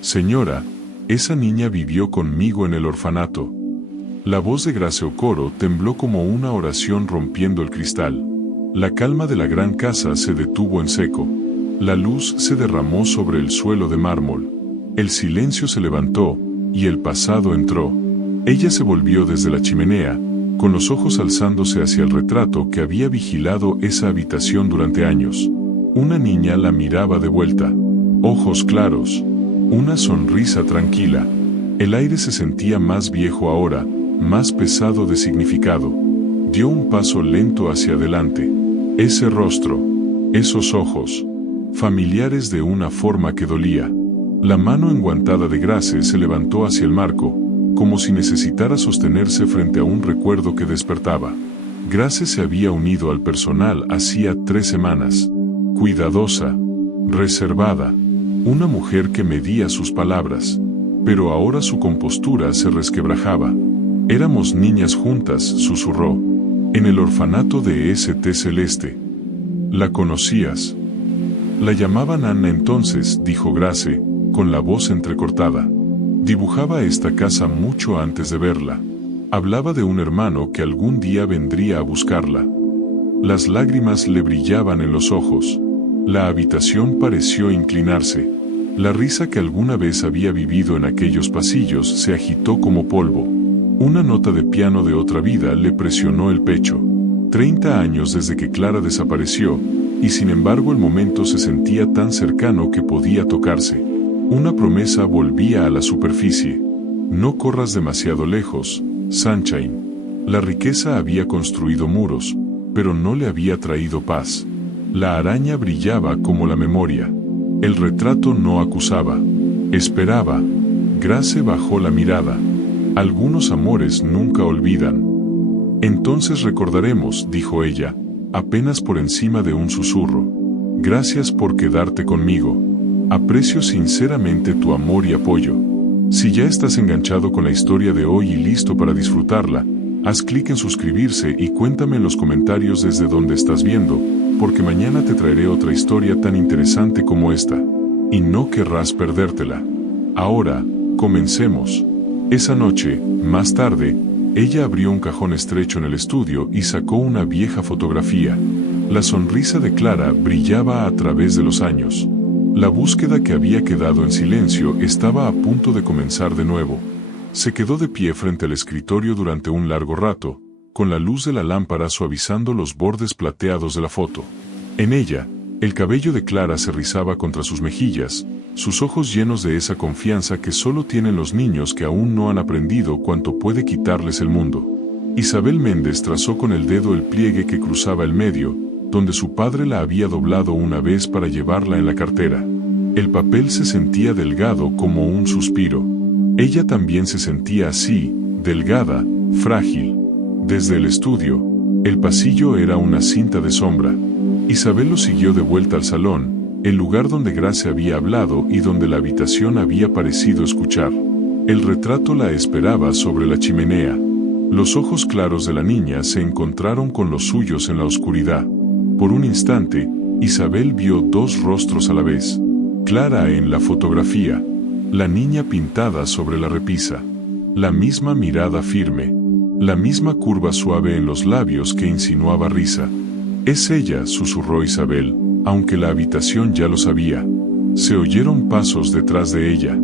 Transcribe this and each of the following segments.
Señora, esa niña vivió conmigo en el orfanato. La voz de Grace Okoro tembló como una oración rompiendo el cristal. La calma de la gran casa se detuvo en seco. La luz se derramó sobre el suelo de mármol. El silencio se levantó, y el pasado entró. Ella se volvió desde la chimenea, con los ojos alzándose hacia el retrato que había vigilado esa habitación durante años. Una niña la miraba de vuelta. Ojos claros. Una sonrisa tranquila. El aire se sentía más viejo ahora, más pesado de significado. Dio un paso lento hacia adelante. Ese rostro, esos ojos, familiares de una forma que dolía. La mano enguantada de Grace se levantó hacia el marco, como si necesitara sostenerse frente a un recuerdo que despertaba. Grace se había unido al personal hacía 3 semanas. Cuidadosa, reservada, una mujer que medía sus palabras, pero ahora su compostura se resquebrajaba. Éramos niñas juntas, susurró, en el orfanato de St. Celeste. ¿La conocías? La llamaban Anna entonces, dijo Grace, con la voz entrecortada. Dibujaba esta casa mucho antes de verla. Hablaba de un hermano que algún día vendría a buscarla. Las lágrimas le brillaban en los ojos. La habitación pareció inclinarse. La risa que alguna vez había vivido en aquellos pasillos se agitó como polvo. Una nota de piano de otra vida le presionó el pecho. 30 años desde que Clara desapareció, y sin embargo el momento se sentía tan cercano que podía tocarse. Una promesa volvía a la superficie. No corras demasiado lejos, Sunshine. La riqueza había construido muros, pero no le había traído paz. La araña brillaba como la memoria. El retrato no acusaba. Esperaba. Grace bajó la mirada. Algunos amores nunca olvidan. Entonces recordaremos, dijo ella, apenas por encima de un susurro. Gracias por quedarte conmigo. Aprecio sinceramente tu amor y apoyo. Si ya estás enganchado con la historia de hoy y listo para disfrutarla, haz clic en suscribirse y cuéntame en los comentarios desde donde estás viendo, porque mañana te traeré otra historia tan interesante como esta. Y no querrás perdértela. Ahora, comencemos. Esa noche, más tarde, ella abrió un cajón estrecho en el estudio y sacó una vieja fotografía. La sonrisa de Clara brillaba a través de los años. La búsqueda que había quedado en silencio estaba a punto de comenzar de nuevo. Se quedó de pie frente al escritorio durante un largo rato, con la luz de la lámpara suavizando los bordes plateados de la foto. En ella, el cabello de Clara se rizaba contra sus mejillas, sus ojos llenos de esa confianza que solo tienen los niños que aún no han aprendido cuánto puede quitarles el mundo. Isabel Méndez trazó con el dedo el pliegue que cruzaba el medio, donde su padre la había doblado una vez para llevarla en la cartera. El papel se sentía delgado como un suspiro. Ella también se sentía así, delgada, frágil. Desde el estudio, el pasillo era una cinta de sombra. Isabel lo siguió de vuelta al salón, el lugar donde Grace había hablado y donde la habitación había parecido escuchar. El retrato la esperaba sobre la chimenea. Los ojos claros de la niña se encontraron con los suyos en la oscuridad. Por un instante, Isabel vio 2 rostros a la vez. Clara en la fotografía, la niña pintada sobre la repisa. La misma mirada firme, la misma curva suave en los labios que insinuaba risa. Es ella, susurró Isabel, aunque la habitación ya lo sabía. Se oyeron pasos detrás de ella.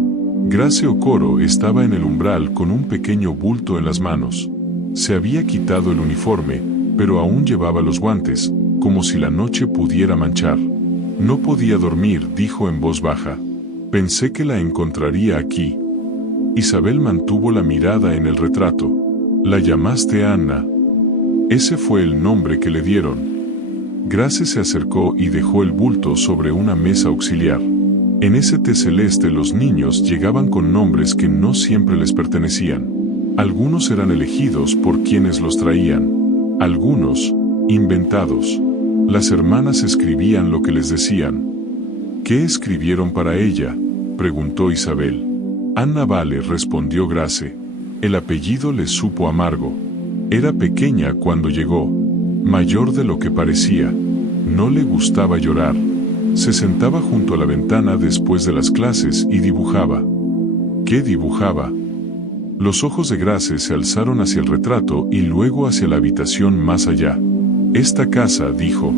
Grace Okoro estaba en el umbral con un pequeño bulto en las manos. Se había quitado el uniforme, pero aún llevaba los guantes, como si la noche pudiera manchar. No podía dormir, dijo en voz baja. Pensé que la encontraría aquí. Isabel mantuvo la mirada en el retrato. ¿La llamaste Anna? Ese fue el nombre que le dieron. Grace se acercó y dejó el bulto sobre una mesa auxiliar. En St. Celeste los niños llegaban con nombres que no siempre les pertenecían. Algunos eran elegidos por quienes los traían. Algunos, inventados. Las hermanas escribían lo que les decían. ¿Qué escribieron para ella?, preguntó Isabel. Anna Vale, respondió Grace. El apellido le supo amargo. Era pequeña cuando llegó, mayor de lo que parecía. No le gustaba llorar. Se sentaba junto a la ventana después de las clases y dibujaba. ¿Qué dibujaba? Los ojos de Grace se alzaron hacia el retrato y luego hacia la habitación más allá. Esta casa, dijo,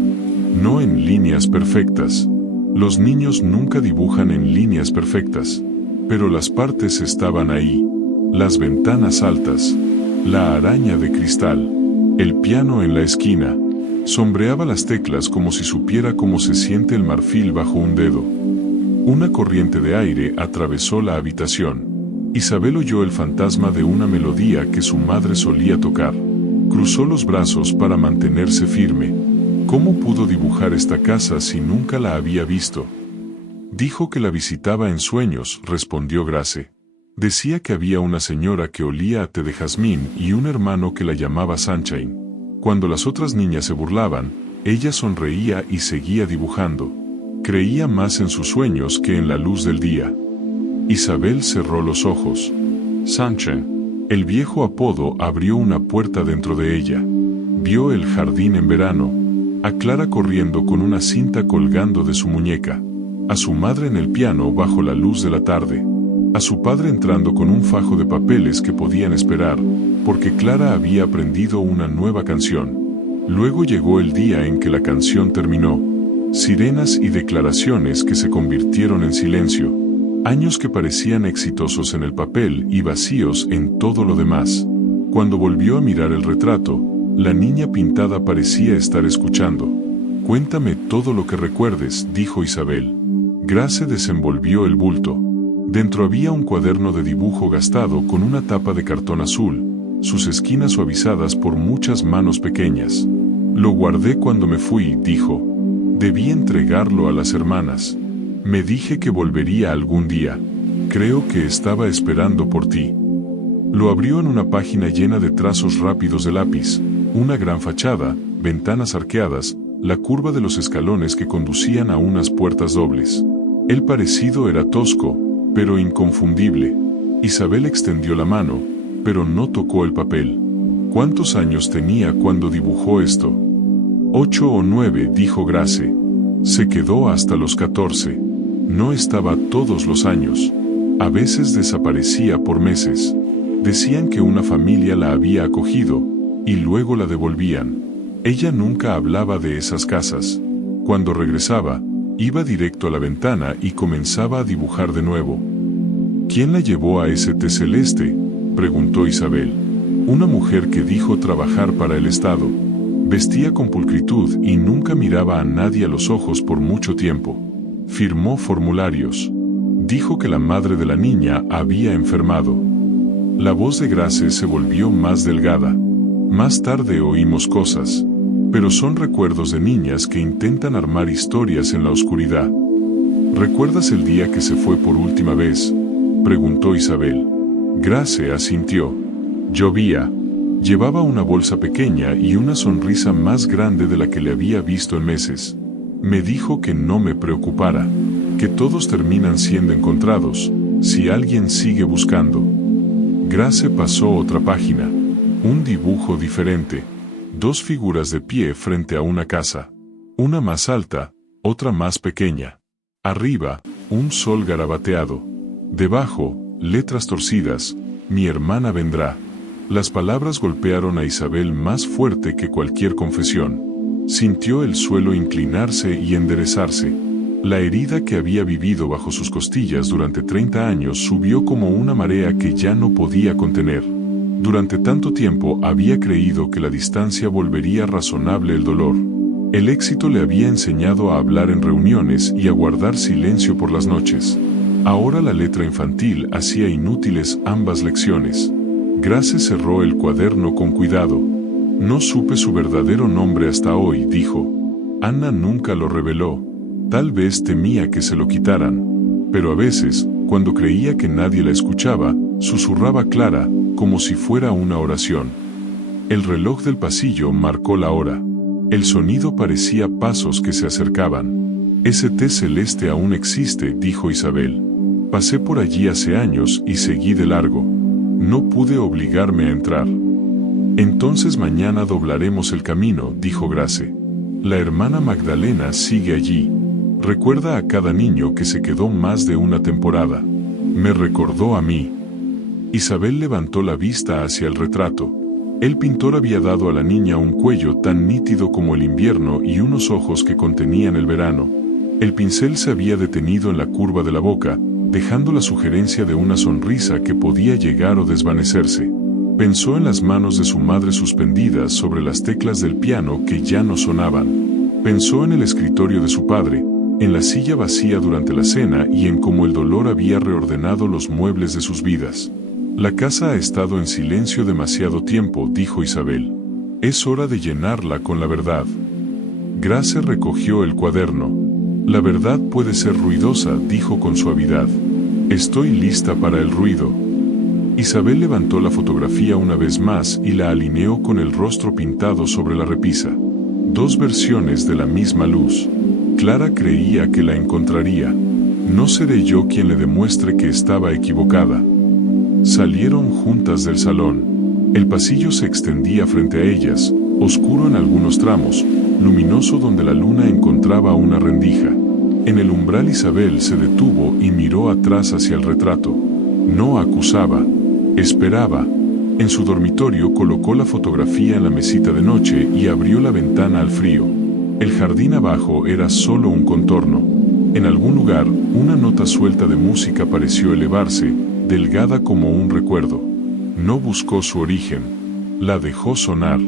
no en líneas perfectas. Los niños nunca dibujan en líneas perfectas. Pero las partes estaban ahí. Las ventanas altas. La araña de cristal. El piano en la esquina. Sombreaba las teclas como si supiera cómo se siente el marfil bajo un dedo. Una corriente de aire atravesó la habitación. Isabel oyó el fantasma de una melodía que su madre solía tocar. Cruzó los brazos para mantenerse firme. ¿Cómo pudo dibujar esta casa si nunca la había visto? Dijo que la visitaba en sueños, respondió Grace. Decía que había una señora que olía a té de jazmín y un hermano que la llamaba Sunshine. Cuando las otras niñas se burlaban, ella sonreía y seguía dibujando. Creía más en sus sueños que en la luz del día. Isabel cerró los ojos. Sunshine, el viejo apodo, abrió una puerta dentro de ella. Vio el jardín en verano, a Clara corriendo con una cinta colgando de su muñeca, a su madre en el piano bajo la luz de la tarde, a su padre entrando con un fajo de papeles que podían esperar, porque Clara había aprendido una nueva canción. Luego llegó el día en que la canción terminó. Sirenas y declaraciones que se convirtieron en silencio. Años que parecían exitosos en el papel y vacíos en todo lo demás. Cuando volvió a mirar el retrato, la niña pintada parecía estar escuchando. Cuéntame todo lo que recuerdes, dijo Isabel. Grace desenvolvió el bulto. Dentro había un cuaderno de dibujo gastado con una tapa de cartón azul, sus esquinas suavizadas por muchas manos pequeñas. Lo guardé cuando me fui, dijo. Debí entregarlo a las hermanas. Me dije que volvería algún día. Creo que estaba esperando por ti. Lo abrió en una página llena de trazos rápidos de lápiz, una gran fachada, ventanas arqueadas, la curva de los escalones que conducían a unas puertas dobles. El parecido era tosco, pero inconfundible. Isabel extendió la mano, pero no tocó el papel. ¿Cuántos años tenía cuando dibujó esto? 8 o 9, dijo Grace. Se quedó hasta los 14. No estaba todos los años. A veces desaparecía por meses. Decían que una familia la había acogido, y luego la devolvían. Ella nunca hablaba de esas casas. Cuando regresaba, iba directo a la ventana y comenzaba a dibujar de nuevo. ¿Quién la llevó a ese té celeste?, preguntó Isabel. Una mujer que dijo trabajar para el Estado. Vestía con pulcritud y nunca miraba a nadie a los ojos por mucho tiempo. Firmó formularios. Dijo que la madre de la niña había enfermado. La voz de Grace se volvió más delgada. Más tarde oímos cosas, pero son recuerdos de niñas que intentan armar historias en la oscuridad. ¿Recuerdas el día que se fue por última vez?, preguntó Isabel. Grace asintió. Llovía. Llevaba una bolsa pequeña y una sonrisa más grande de la que le había visto en meses. Me dijo que no me preocupara, que todos terminan siendo encontrados, si alguien sigue buscando. Grace pasó otra página. Un dibujo diferente. 2 figuras de pie frente a una casa. Una más alta, otra más pequeña. Arriba, un sol garabateado. Debajo, letras torcidas. Mi hermana vendrá. Las palabras golpearon a Isabel más fuerte que cualquier confesión. Sintió el suelo inclinarse y enderezarse. La herida que había vivido bajo sus costillas durante 30 años subió como una marea que ya no podía contener. Durante tanto tiempo había creído que la distancia volvería razonable el dolor. El éxito le había enseñado a hablar en reuniones y a guardar silencio por las noches. Ahora la letra infantil hacía inútiles ambas lecciones. Grace cerró el cuaderno con cuidado. No supe su verdadero nombre hasta hoy, dijo. Ana nunca lo reveló. Tal vez temía que se lo quitaran. Pero a veces, cuando creía que nadie la escuchaba, susurraba Clara, como si fuera una oración. El reloj del pasillo marcó la hora. El sonido parecía pasos que se acercaban. Ese té celeste aún existe, dijo Isabel. Pasé por allí hace años y seguí de largo. No pude obligarme a entrar. Entonces mañana doblaremos el camino, dijo Grace. La hermana Magdalena sigue allí. Recuerda a cada niño que se quedó más de una temporada. Me recordó a mí. Isabel levantó la vista hacia el retrato. El pintor había dado a la niña un cuello tan nítido como el invierno y unos ojos que contenían el verano. El pincel se había detenido en la curva de la boca, dejando la sugerencia de una sonrisa que podía llegar o desvanecerse. Pensó en las manos de su madre suspendidas sobre las teclas del piano que ya no sonaban. Pensó en el escritorio de su padre, en la silla vacía durante la cena y en cómo el dolor había reordenado los muebles de sus vidas. La casa ha estado en silencio demasiado tiempo, dijo Isabel. Es hora de llenarla con la verdad. Grace recogió el cuaderno. La verdad puede ser ruidosa, dijo con suavidad. Estoy lista para el ruido. Isabel levantó la fotografía una vez más y la alineó con el rostro pintado sobre la repisa. Dos versiones de la misma luz. Clara creía que la encontraría. No seré yo quien le demuestre que estaba equivocada. Salieron juntas del salón. El pasillo se extendía frente a ellas, oscuro en algunos tramos, luminoso donde la luna encontraba una rendija. En el umbral Isabel se detuvo y miró atrás hacia el retrato. No acusaba, esperaba. En su dormitorio colocó la fotografía en la mesita de noche y abrió la ventana al frío. El jardín abajo era solo un contorno. En algún lugar, una nota suelta de música pareció elevarse, delgada como un recuerdo. No buscó su origen. La dejó sonar.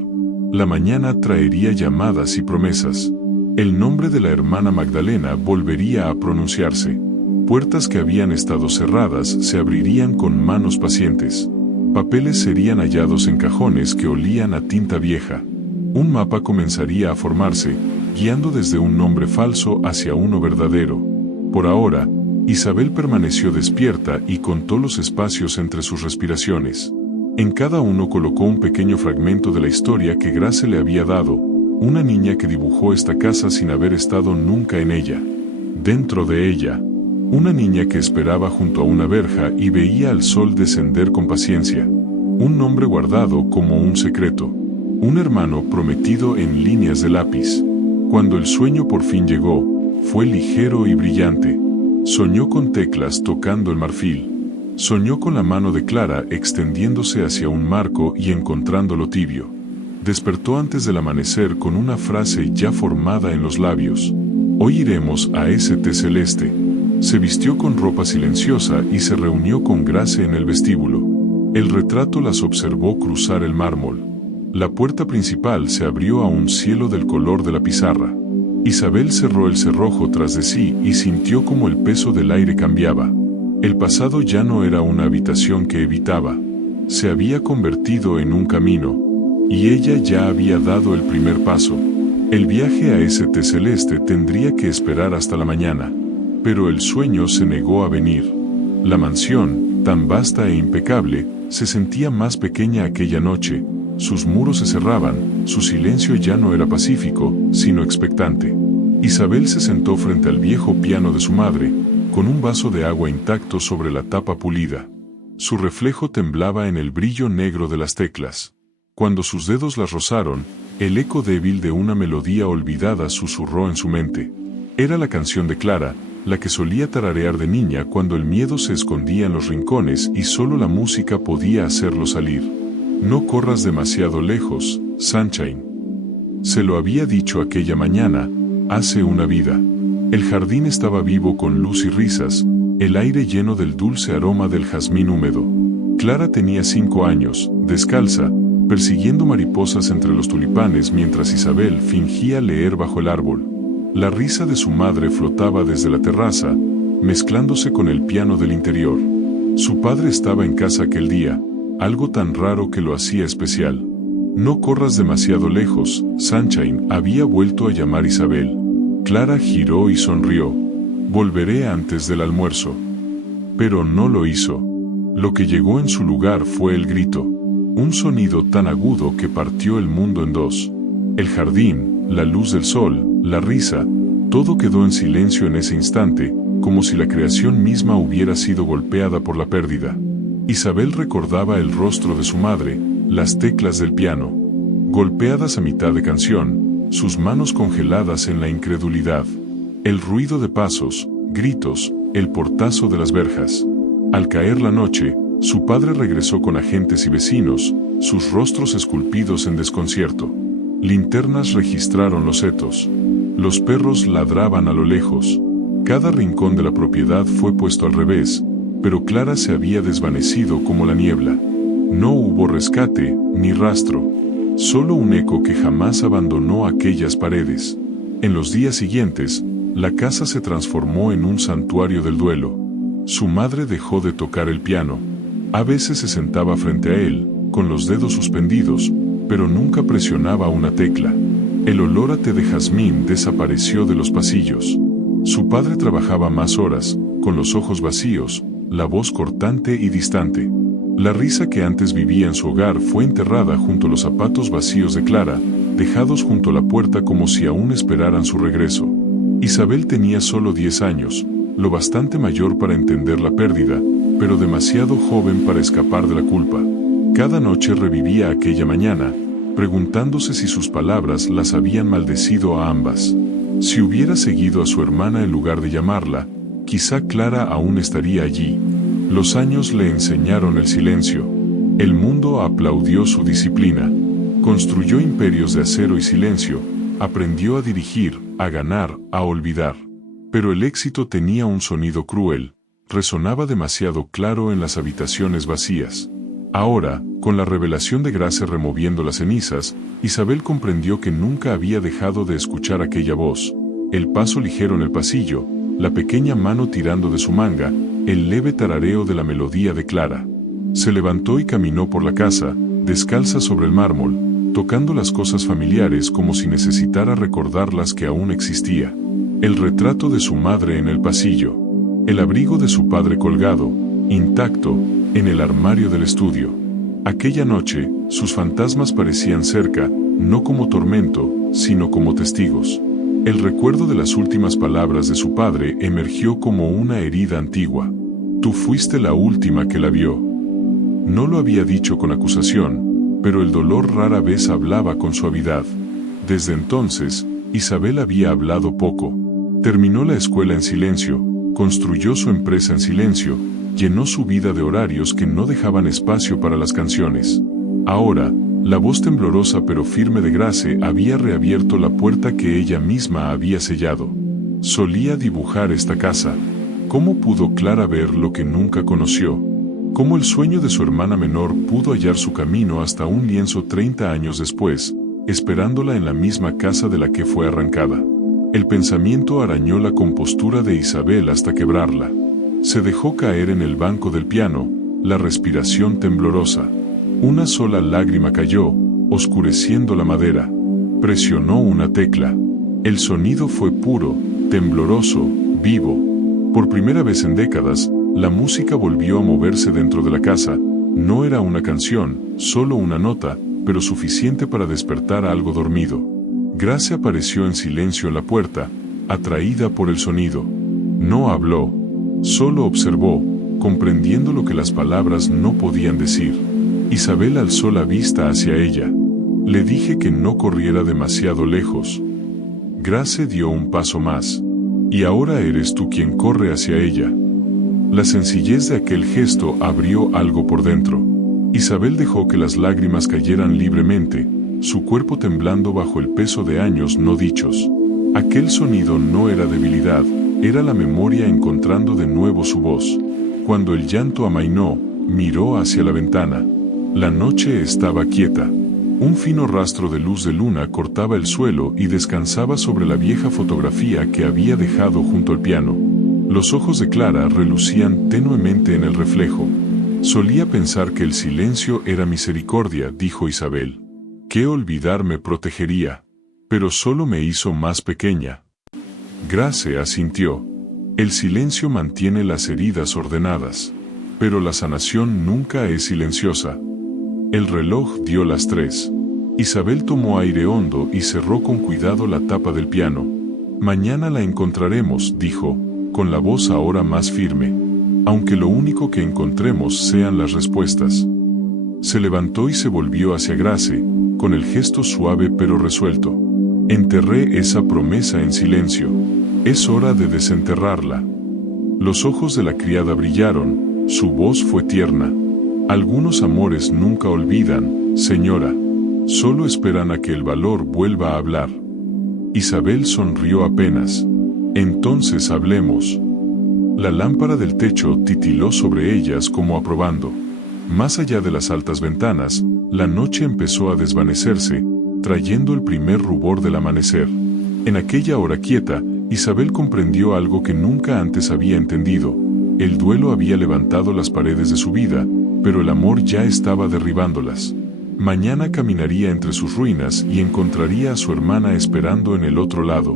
La mañana traería llamadas y promesas. El nombre de la hermana Magdalena volvería a pronunciarse. Puertas que habían estado cerradas se abrirían con manos pacientes. Papeles serían hallados en cajones que olían a tinta vieja. Un mapa comenzaría a formarse, guiando desde un nombre falso hacia uno verdadero. Por ahora, Isabel permaneció despierta y contó los espacios entre sus respiraciones. En cada uno colocó un pequeño fragmento de la historia que Grace le había dado, una niña que dibujó esta casa sin haber estado nunca en ella. Dentro de ella, una niña que esperaba junto a una verja y veía al sol descender con paciencia. Un nombre guardado como un secreto. Un hermano prometido en líneas de lápiz. Cuando el sueño por fin llegó, fue ligero y brillante. Soñó con teclas tocando el marfil. Soñó con la mano de Clara extendiéndose hacia un marco y encontrándolo tibio. Despertó antes del amanecer con una frase ya formada en los labios. Hoy iremos a St. Celeste. Se vistió con ropa silenciosa y se reunió con Grace en el vestíbulo. El retrato las observó cruzar el mármol. La puerta principal se abrió a un cielo del color de la pizarra. Isabel cerró el cerrojo tras de sí y sintió como el peso del aire cambiaba. El pasado ya no era una habitación que evitaba. Se había convertido en un camino. Y ella ya había dado el primer paso. El viaje a St. Celeste tendría que esperar hasta la mañana. Pero el sueño se negó a venir. La mansión, tan vasta e impecable, se sentía más pequeña aquella noche. Sus muros se cerraban, su silencio ya no era pacífico, sino expectante. Isabel se sentó frente al viejo piano de su madre, con un vaso de agua intacto sobre la tapa pulida. Su reflejo temblaba en el brillo negro de las teclas. Cuando sus dedos las rozaron, el eco débil de una melodía olvidada susurró en su mente. Era la canción de Clara, la que solía tararear de niña cuando el miedo se escondía en los rincones y solo la música podía hacerlo salir. No corras demasiado lejos, Sunshine. Se lo había dicho aquella mañana, hace una vida. El jardín estaba vivo con luz y risas, el aire lleno del dulce aroma del jazmín húmedo. Clara tenía 5 años, descalza, persiguiendo mariposas entre los tulipanes mientras Isabel fingía leer bajo el árbol. La risa de su madre flotaba desde la terraza, mezclándose con el piano del interior. Su padre estaba en casa aquel día, algo tan raro que lo hacía especial. No corras demasiado lejos, Sunshine, había vuelto a llamar Isabel. Clara giró y sonrió. Volveré antes del almuerzo. Pero no lo hizo. Lo que llegó en su lugar fue el grito. Un sonido tan agudo que partió el mundo en dos. El jardín, la luz del sol, la risa, todo quedó en silencio en ese instante, como si la creación misma hubiera sido golpeada por la pérdida. Isabel recordaba el rostro de su madre, las teclas del piano, golpeadas a mitad de canción, sus manos congeladas en la incredulidad. El ruido de pasos, gritos, el portazo de las verjas. Al caer la noche, su padre regresó con agentes y vecinos, sus rostros esculpidos en desconcierto. Linternas registraron los setos. Los perros ladraban a lo lejos. Cada rincón de la propiedad fue puesto al revés, pero Clara se había desvanecido como la niebla. No hubo rescate, ni rastro. Solo un eco que jamás abandonó aquellas paredes. En los días siguientes, la casa se transformó en un santuario del duelo. Su madre dejó de tocar el piano. A veces se sentaba frente a él, con los dedos suspendidos, pero nunca presionaba una tecla. El olor a té de jazmín desapareció de los pasillos. Su padre trabajaba más horas, con los ojos vacíos, la voz cortante y distante. La risa que antes vivía en su hogar fue enterrada junto a los zapatos vacíos de Clara, dejados junto a la puerta como si aún esperaran su regreso. Isabel tenía solo 10 años, lo bastante mayor para entender la pérdida, pero demasiado joven para escapar de la culpa. Cada noche revivía aquella mañana, preguntándose si sus palabras las habían maldecido a ambas. Si hubiera seguido a su hermana en lugar de llamarla, quizá Clara aún estaría allí. Los años le enseñaron el silencio. El mundo aplaudió su disciplina. Construyó imperios de acero y silencio, aprendió a dirigir, a ganar, a olvidar. Pero el éxito tenía un sonido cruel, resonaba demasiado claro en las habitaciones vacías. Ahora, con la revelación de Grace removiendo las cenizas, Isabel comprendió que nunca había dejado de escuchar aquella voz. El paso ligero en el pasillo, la pequeña mano tirando de su manga, el leve tarareo de la melodía de Clara. Se levantó y caminó por la casa, descalza sobre el mármol, tocando las cosas familiares como si necesitara recordarlas que aún existía. El retrato de su madre en el pasillo. El abrigo de su padre colgado, intacto, en el armario del estudio. Aquella noche, sus fantasmas parecían cerca, no como tormento, sino como testigos. El recuerdo de las últimas palabras de su padre emergió como una herida antigua. Tú fuiste la última que la vio. No lo había dicho con acusación, pero el dolor rara vez hablaba con suavidad. Desde entonces, Isabel había hablado poco. Terminó la escuela en silencio, construyó su empresa en silencio, llenó su vida de horarios que no dejaban espacio para las canciones. Ahora, la voz temblorosa pero firme de Grace había reabierto la puerta que ella misma había sellado. Solía dibujar esta casa. ¿Cómo pudo Clara ver lo que nunca conoció? ¿Cómo el sueño de su hermana menor pudo hallar su camino hasta un lienzo 30 años después, esperándola en la misma casa de la que fue arrancada? El pensamiento arañó la compostura de Isabel hasta quebrarla. Se dejó caer en el banco del piano, la respiración temblorosa. Una sola lágrima cayó, oscureciendo la madera. Presionó una tecla. El sonido fue puro, tembloroso, vivo. Por primera vez en décadas, la música volvió a moverse dentro de la casa. No era una canción, solo una nota, pero suficiente para despertar a algo dormido. Grace apareció en silencio en la puerta, atraída por el sonido. No habló, solo observó, comprendiendo lo que las palabras no podían decir. Isabel alzó la vista hacia ella. Le dije que no corriera demasiado lejos. Grace dio un paso más. Y ahora eres tú quien corre hacia ella. La sencillez de aquel gesto abrió algo por dentro. Isabel dejó que las lágrimas cayeran libremente, su cuerpo temblando bajo el peso de años no dichos. Aquel sonido no era debilidad, era la memoria encontrando de nuevo su voz. Cuando el llanto amainó, miró hacia la ventana. La noche estaba quieta. Un fino rastro de luz de luna cortaba el suelo y descansaba sobre la vieja fotografía que había dejado junto al piano. Los ojos de Clara relucían tenuemente en el reflejo. Solía pensar que el silencio era misericordia, dijo Isabel. Que olvidar me protegería. Pero solo me hizo más pequeña. Grace asintió. El silencio mantiene las heridas ordenadas. Pero la sanación nunca es silenciosa. El reloj dio las 3. Isabel tomó aire hondo y cerró con cuidado la tapa del piano. Mañana la encontraremos, dijo, con la voz ahora más firme, aunque lo único que encontremos sean las respuestas. Se levantó y se volvió hacia Grace, con el gesto suave pero resuelto. Enterré esa promesa en silencio. Es hora de desenterrarla. Los ojos de la criada brillaron, su voz fue tierna. Algunos amores nunca olvidan, señora. Solo esperan a que el valor vuelva a hablar. Isabel sonrió apenas. Entonces hablemos. La lámpara del techo titiló sobre ellas como aprobando. Más allá de las altas ventanas, la noche empezó a desvanecerse, trayendo el primer rubor del amanecer. En aquella hora quieta, Isabel comprendió algo que nunca antes había entendido. El duelo había levantado las paredes de su vida, pero el amor ya estaba derribándolas. Mañana caminaría entre sus ruinas y encontraría a su hermana esperando en el otro lado.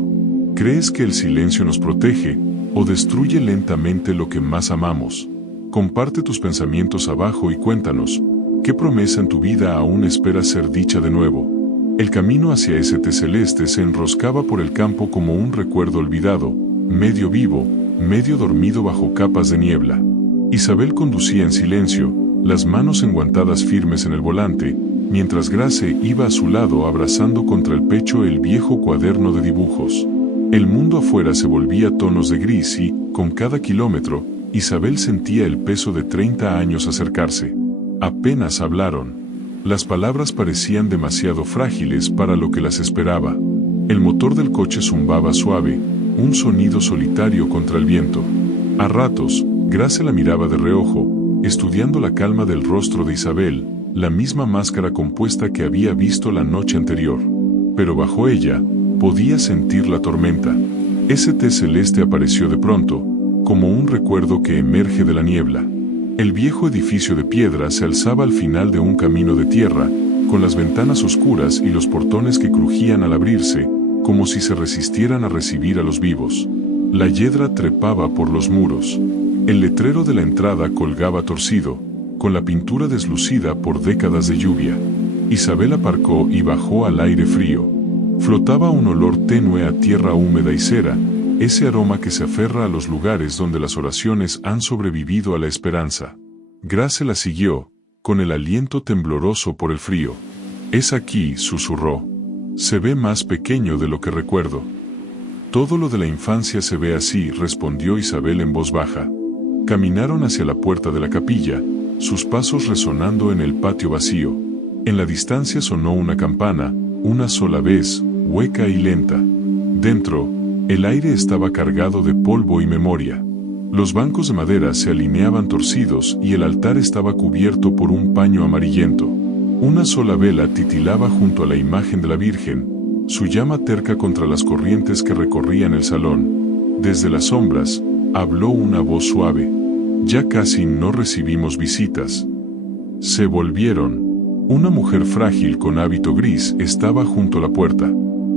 ¿Crees que el silencio nos protege, o destruye lentamente lo que más amamos? Comparte tus pensamientos abajo y cuéntanos, ¿qué promesa en tu vida aún espera ser dicha de nuevo? El camino hacia ese té celeste se enroscaba por el campo como un recuerdo olvidado, medio vivo, medio dormido bajo capas de niebla. Isabel conducía en silencio, las manos enguantadas firmes en el volante, mientras Grace iba a su lado abrazando contra el pecho el viejo cuaderno de dibujos. El mundo afuera se volvía tonos de gris y, con cada kilómetro, Isabel sentía el peso de 30 años acercarse. Apenas hablaron. Las palabras parecían demasiado frágiles para lo que las esperaba. El motor del coche zumbaba suave, un sonido solitario contra el viento. A ratos, Grace la miraba de reojo, estudiando la calma del rostro de Isabel, la misma máscara compuesta que había visto la noche anterior. Pero bajo ella, podía sentir la tormenta. Ese té celeste apareció de pronto, como un recuerdo que emerge de la niebla. El viejo edificio de piedra se alzaba al final de un camino de tierra, con las ventanas oscuras y los portones que crujían al abrirse, como si se resistieran a recibir a los vivos. La hiedra trepaba por los muros. El letrero de la entrada colgaba torcido, con la pintura deslucida por décadas de lluvia. Isabel aparcó y bajó al aire frío. Flotaba un olor tenue a tierra húmeda y cera, ese aroma que se aferra a los lugares donde las oraciones han sobrevivido a la esperanza. Grace la siguió, con el aliento tembloroso por el frío. «Es aquí», susurró. «Se ve más pequeño de lo que recuerdo». «Todo lo de la infancia se ve así», respondió Isabel en voz baja. Caminaron hacia la puerta de la capilla, sus pasos resonando en el patio vacío. En la distancia sonó una campana, una sola vez, hueca y lenta. Dentro, el aire estaba cargado de polvo y memoria. Los bancos de madera se alineaban torcidos y el altar estaba cubierto por un paño amarillento. Una sola vela titilaba junto a la imagen de la Virgen, su llama terca contra las corrientes que recorrían el salón. Desde las sombras, habló una voz suave. «Ya casi no recibimos visitas». Se volvieron. Una mujer frágil con hábito gris estaba junto a la puerta.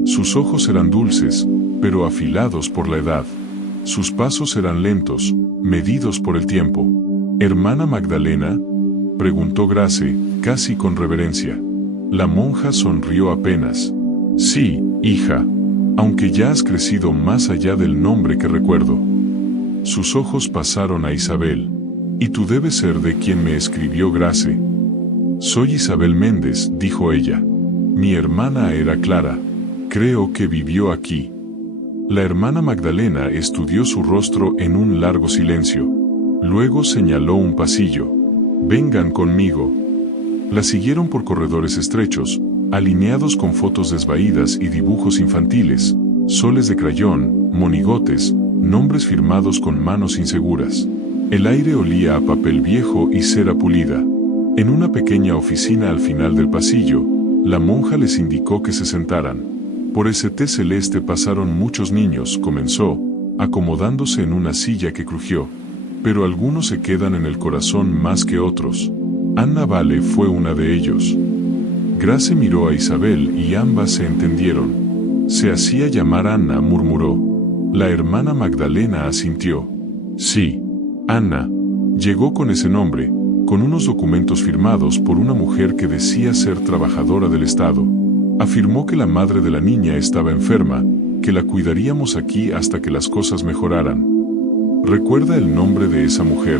Sus ojos eran dulces, pero afilados por la edad. Sus pasos eran lentos, medidos por el tiempo. «¿Hermana Magdalena?», preguntó Grace, casi con reverencia. La monja sonrió apenas. «Sí, hija, aunque ya has crecido más allá del nombre que recuerdo». Sus ojos pasaron a Isabel. «Y tú debes ser de quien me escribió Grace». «Soy Isabel Méndez», dijo ella. «Mi hermana era Clara. Creo que vivió aquí». La hermana Magdalena estudió su rostro en un largo silencio. Luego señaló un pasillo. «Vengan conmigo». La siguieron por corredores estrechos, alineados con fotos desvaídas y dibujos infantiles, soles de crayón, monigotes, nombres firmados con manos inseguras. El aire olía a papel viejo y cera pulida. En una pequeña oficina al final del pasillo, la monja les indicó que se sentaran. «Por ese té celeste pasaron muchos niños», comenzó, acomodándose en una silla que crujió. «Pero algunos se quedan en el corazón más que otros. Anna Vale fue una de ellos». Grace miró a Isabel y ambas se entendieron. «Se hacía llamar Anna», murmuró. La hermana Magdalena asintió. «Sí, Anna. Llegó con ese nombre, con unos documentos firmados por una mujer que decía ser trabajadora del Estado. Afirmó que la madre de la niña estaba enferma, que la cuidaríamos aquí hasta que las cosas mejoraran». «¿Recuerda el nombre de esa mujer?»,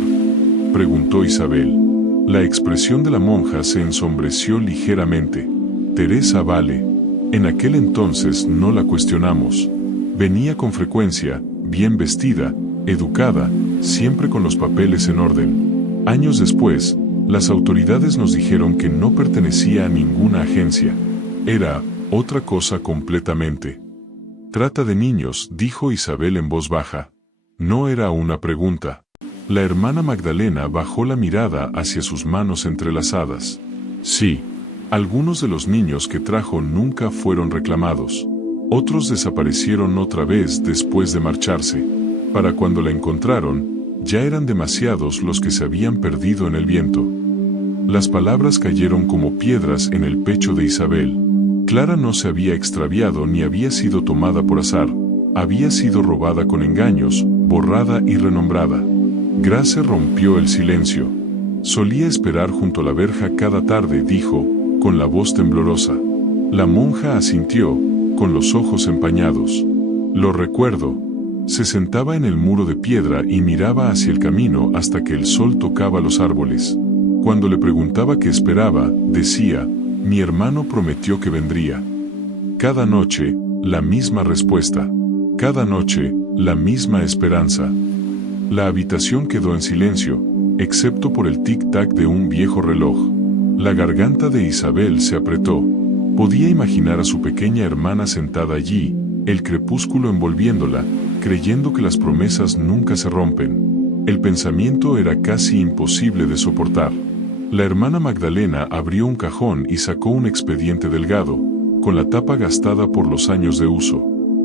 preguntó Isabel. La expresión de la monja se ensombreció ligeramente. «Teresa Vale. En aquel entonces no la cuestionamos. Venía con frecuencia, bien vestida, educada, siempre con los papeles en orden. Años después, las autoridades nos dijeron que no pertenecía a ninguna agencia. Era otra cosa completamente. Trata de niños, dijo Isabel en voz baja. No era una pregunta. La hermana Magdalena bajó la mirada hacia sus manos entrelazadas. Sí, algunos de los niños que trajo nunca fueron reclamados. Otros desaparecieron otra vez después de marcharse. Para cuando la encontraron, ya eran demasiados los que se habían perdido en el viento. Las palabras cayeron como piedras en el pecho de Isabel. Clara no se había extraviado ni había sido tomada por azar. Había sido robada con engaños, borrada y renombrada. Grace rompió el silencio. Solía esperar junto a la verja cada tarde, dijo, con la voz temblorosa. La monja asintió, con los ojos empañados. Lo recuerdo. Se sentaba en el muro de piedra y miraba hacia el camino hasta que el sol tocaba los árboles. Cuando le preguntaba qué esperaba, decía, mi hermano prometió que vendría. Cada noche, la misma respuesta. Cada noche, la misma esperanza. La habitación quedó en silencio, excepto por el tic-tac de un viejo reloj. La garganta de Isabel se apretó. Podía imaginar a su pequeña hermana sentada allí, el crepúsculo envolviéndola, creyendo que las promesas nunca se rompen. El pensamiento era casi imposible de soportar. La hermana Magdalena abrió un cajón y sacó un expediente delgado, con la tapa gastada por los años de uso.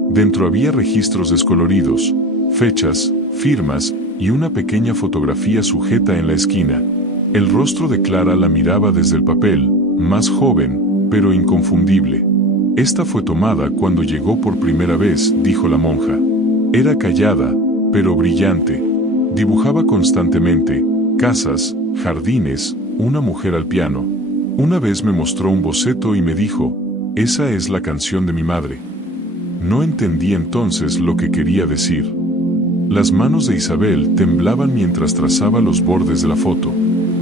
Dentro había registros descoloridos, fechas, firmas y una pequeña fotografía sujeta en la esquina. El rostro de Clara la miraba desde el papel, más joven, pero inconfundible. Esta fue tomada cuando llegó por primera vez, dijo la monja. Era callada, pero brillante. Dibujaba constantemente, casas, jardines, una mujer al piano. Una vez me mostró un boceto y me dijo, esa es la canción de mi madre. No entendí entonces lo que quería decir. Las manos de Isabel temblaban mientras trazaba los bordes de la foto.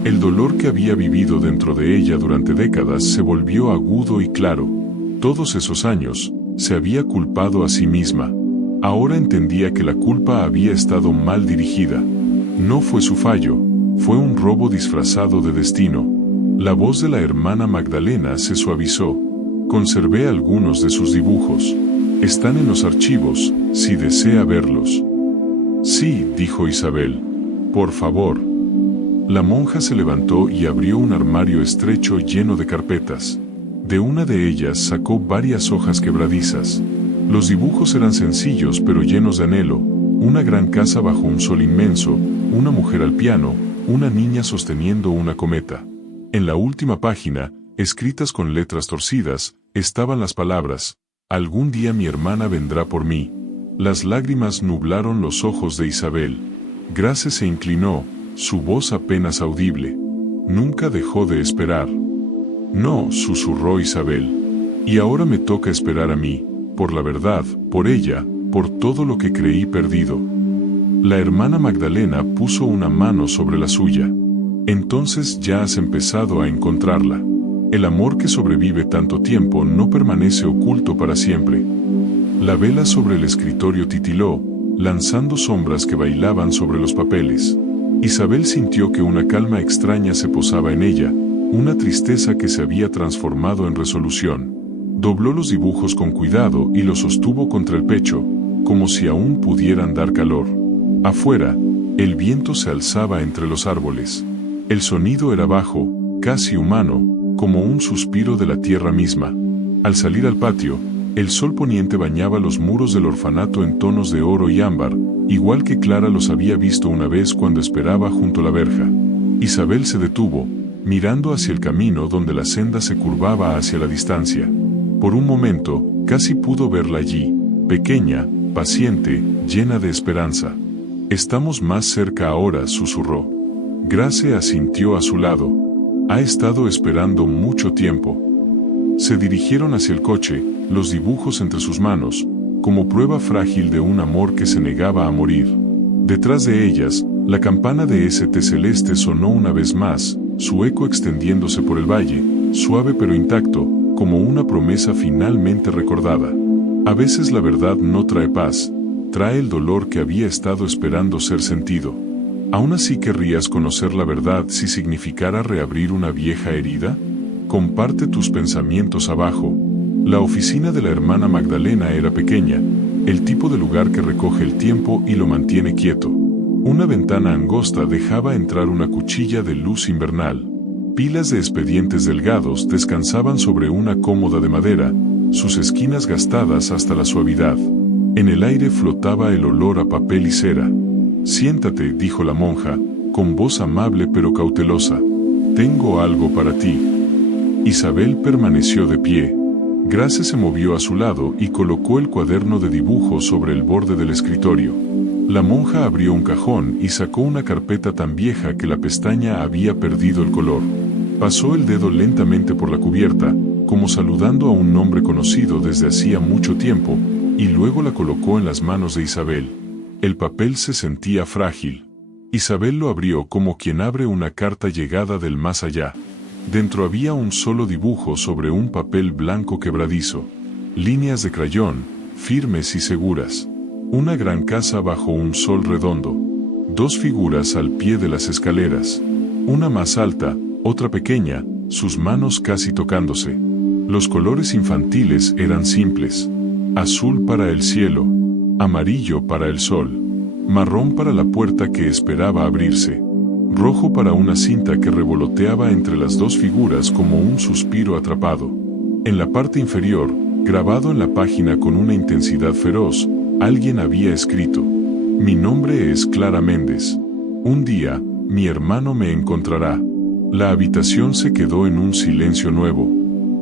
El dolor que había vivido dentro de ella durante décadas se volvió agudo y claro. Todos esos años, se había culpado a sí misma. Ahora entendía que la culpa había estado mal dirigida. No fue su fallo, fue un robo disfrazado de destino. La voz de la hermana Magdalena se suavizó. Conservé algunos de sus dibujos. Están en los archivos, si desea verlos. Sí, dijo Isabel. Por favor. La monja se levantó y abrió un armario estrecho lleno de carpetas. De una de ellas sacó varias hojas quebradizas. Los dibujos eran sencillos pero llenos de anhelo. Una gran casa bajo un sol inmenso, una mujer al piano, una niña sosteniendo una cometa. En la última página, escritas con letras torcidas, estaban las palabras, algún día mi hermana vendrá por mí. Las lágrimas nublaron los ojos de Isabel. Grace se inclinó, su voz apenas audible. Nunca dejó de esperar. No, susurró Isabel. Y ahora me toca esperar a mí, por la verdad, por ella, por todo lo que creí perdido. La hermana Magdalena puso una mano sobre la suya. Entonces ya has empezado a encontrarla. El amor que sobrevive tanto tiempo no permanece oculto para siempre. La vela sobre el escritorio titiló, lanzando sombras que bailaban sobre los papeles. Isabel sintió que una calma extraña se posaba en ella, una tristeza que se había transformado en resolución. Dobló los dibujos con cuidado y los sostuvo contra el pecho, como si aún pudieran dar calor. Afuera, el viento se alzaba entre los árboles. El sonido era bajo, casi humano, como un suspiro de la tierra misma. Al salir al patio, el sol poniente bañaba los muros del orfanato en tonos de oro y ámbar, igual que Clara los había visto una vez cuando esperaba junto a la verja. Isabel se detuvo, mirando hacia el camino donde la senda se curvaba hacia la distancia. Por un momento, casi pudo verla allí, pequeña, paciente, llena de esperanza. Estamos más cerca ahora, susurró. Grace asintió a su lado. Ha estado esperando mucho tiempo. Se dirigieron hacia el coche, los dibujos entre sus manos, como prueba frágil de un amor que se negaba a morir. Detrás de ellas, la campana de St. Celeste sonó una vez más, su eco extendiéndose por el valle, suave pero intacto, como una promesa finalmente recordada. A veces la verdad no trae paz, trae el dolor que había estado esperando ser sentido. ¿Aún así querrías conocer la verdad si significara reabrir una vieja herida? Comparte tus pensamientos abajo. La oficina de la hermana Magdalena era pequeña, el tipo de lugar que recoge el tiempo y lo mantiene quieto. Una ventana angosta dejaba entrar una cuchilla de luz invernal. Pilas de expedientes delgados descansaban sobre una cómoda de madera, sus esquinas gastadas hasta la suavidad. En el aire flotaba el olor a papel y cera. «Siéntate», dijo la monja, con voz amable pero cautelosa. «Tengo algo para ti». Isabel permaneció de pie. Grace se movió a su lado y colocó el cuaderno de dibujo sobre el borde del escritorio. La monja abrió un cajón y sacó una carpeta tan vieja que la pestaña había perdido el color. Pasó el dedo lentamente por la cubierta, como saludando a un nombre conocido desde hacía mucho tiempo, y luego la colocó en las manos de Isabel. El papel se sentía frágil. Isabel lo abrió como quien abre una carta llegada del más allá. Dentro había un solo dibujo sobre un papel blanco quebradizo. Líneas de crayón, firmes y seguras. Una gran casa bajo un sol redondo. Dos figuras al pie de las escaleras. Una más alta, otra pequeña, sus manos casi tocándose. Los colores infantiles eran simples. Azul para el cielo, amarillo para el sol, marrón para la puerta que esperaba abrirse, rojo para una cinta que revoloteaba entre las dos figuras como un suspiro atrapado. En la parte inferior, grabado en la página con una intensidad feroz, alguien había escrito: «Mi nombre es Clara Méndez. Un día, mi hermano me encontrará». La habitación se quedó en un silencio nuevo.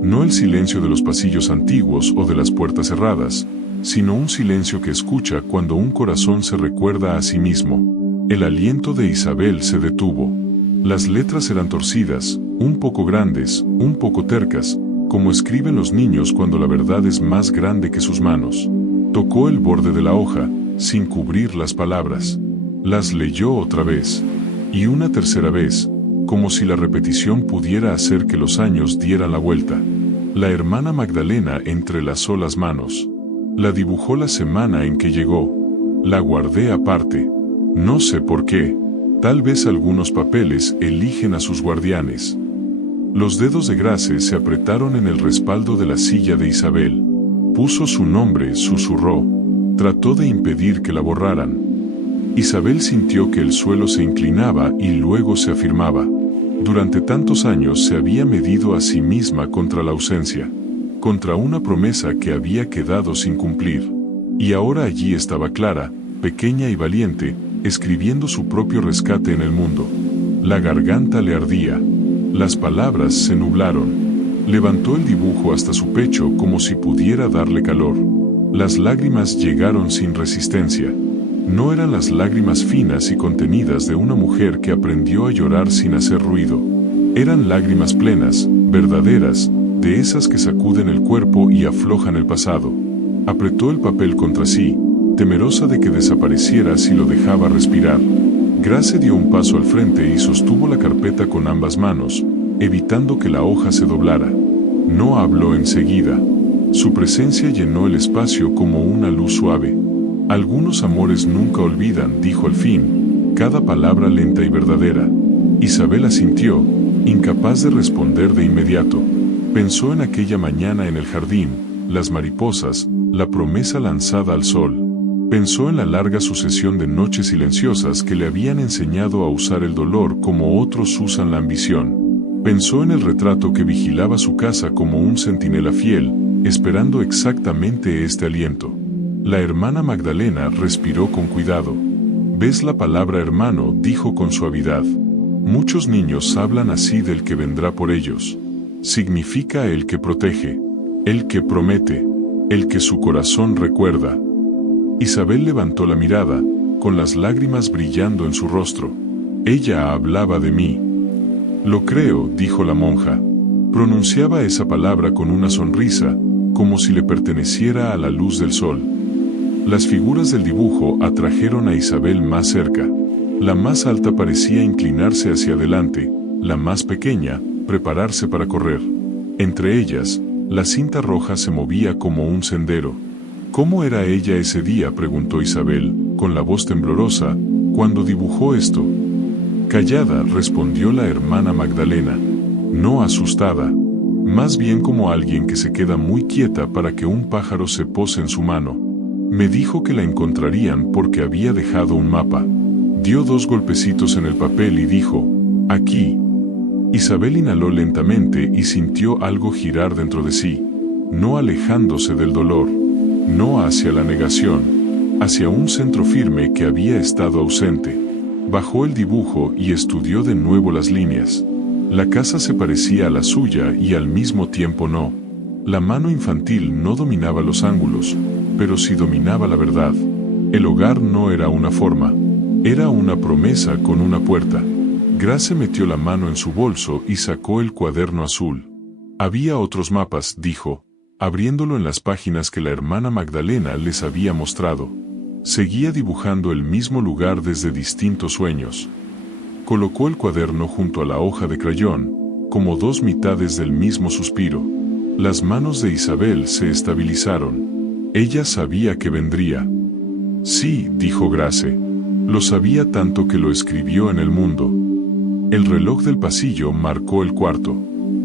No el silencio de los pasillos antiguos o de las puertas cerradas, sino un silencio que escucha cuando un corazón se recuerda a sí mismo. El aliento de Isabel se detuvo. Las letras eran torcidas, un poco grandes, un poco tercas, como escriben los niños cuando la verdad es más grande que sus manos. Tocó el borde de la hoja, sin cubrir las palabras. Las leyó otra vez. Y una tercera vez, como si la repetición pudiera hacer que los años dieran la vuelta. La hermana Magdalena entrelazó las manos. La dibujó la semana en que llegó. La guardé aparte. No sé por qué. Tal vez algunos papeles eligen a sus guardianes. Los dedos de Grace se apretaron en el respaldo de la silla de Isabel. Puso su nombre, susurró. Trató de impedir que la borraran. Isabel sintió que el suelo se inclinaba y luego se afirmaba. Durante tantos años se había medido a sí misma contra la ausencia, contra una promesa que había quedado sin cumplir. Y ahora allí estaba Clara, pequeña y valiente, escribiendo su propio rescate en el mundo. La garganta le ardía. Las palabras se nublaron. Levantó el dibujo hasta su pecho como si pudiera darle calor. Las lágrimas llegaron sin resistencia. No eran las lágrimas finas y contenidas de una mujer que aprendió a llorar sin hacer ruido. Eran lágrimas plenas, verdaderas, de esas que sacuden el cuerpo y aflojan el pasado. Apretó el papel contra sí, temerosa de que desapareciera si lo dejaba respirar. Grace dio un paso al frente y sostuvo la carpeta con ambas manos, evitando que la hoja se doblara. No habló enseguida. Su presencia llenó el espacio como una luz suave. «Algunos amores nunca olvidan», dijo al fin, cada palabra lenta y verdadera. Isabel asintió, incapaz de responder de inmediato. Pensó en aquella mañana en el jardín, las mariposas, la promesa lanzada al sol. Pensó en la larga sucesión de noches silenciosas que le habían enseñado a usar el dolor como otros usan la ambición. Pensó en el retrato que vigilaba su casa como un centinela fiel, esperando exactamente este aliento. La hermana Magdalena respiró con cuidado. «¿Ves la palabra hermano?», dijo con suavidad. «Muchos niños hablan así del que vendrá por ellos. Significa el que protege, el que promete, el que su corazón recuerda». Isabel levantó la mirada, con las lágrimas brillando en su rostro. «Ella hablaba de mí». «Lo creo», dijo la monja. Pronunciaba esa palabra con una sonrisa, como si le perteneciera a la luz del sol. Las figuras del dibujo atrajeron a Isabel más cerca. La más alta parecía inclinarse hacia adelante, la más pequeña, prepararse para correr. Entre ellas, la cinta roja se movía como un sendero. ¿Cómo era ella ese día?, preguntó Isabel, con la voz temblorosa, cuando dibujó esto. Callada, respondió la hermana Magdalena, no asustada, más bien como alguien que se queda muy quieta para que un pájaro se pose en su mano. Me dijo que la encontrarían porque había dejado un mapa. Dio 2 golpecitos en el papel y dijo, aquí. Isabel inhaló lentamente y sintió algo girar dentro de sí, no alejándose del dolor, no hacia la negación, hacia un centro firme que había estado ausente. Bajó el dibujo y estudió de nuevo las líneas. La casa se parecía a la suya y al mismo tiempo no. La mano infantil no dominaba los ángulos, pero sí dominaba la verdad. El hogar no era una forma, era una promesa con una puerta. Grace metió la mano en su bolso y sacó el cuaderno azul. Había otros mapas, dijo, abriéndolo en las páginas que la hermana Magdalena les había mostrado. Seguía dibujando el mismo lugar desde distintos sueños. Colocó el cuaderno junto a la hoja de crayón, como 2 mitades del mismo suspiro. Las manos de Isabel se estabilizaron. Ella sabía que vendría. Sí, dijo Grace. Lo sabía tanto que lo escribió en el mundo. El reloj del pasillo marcó el cuarto.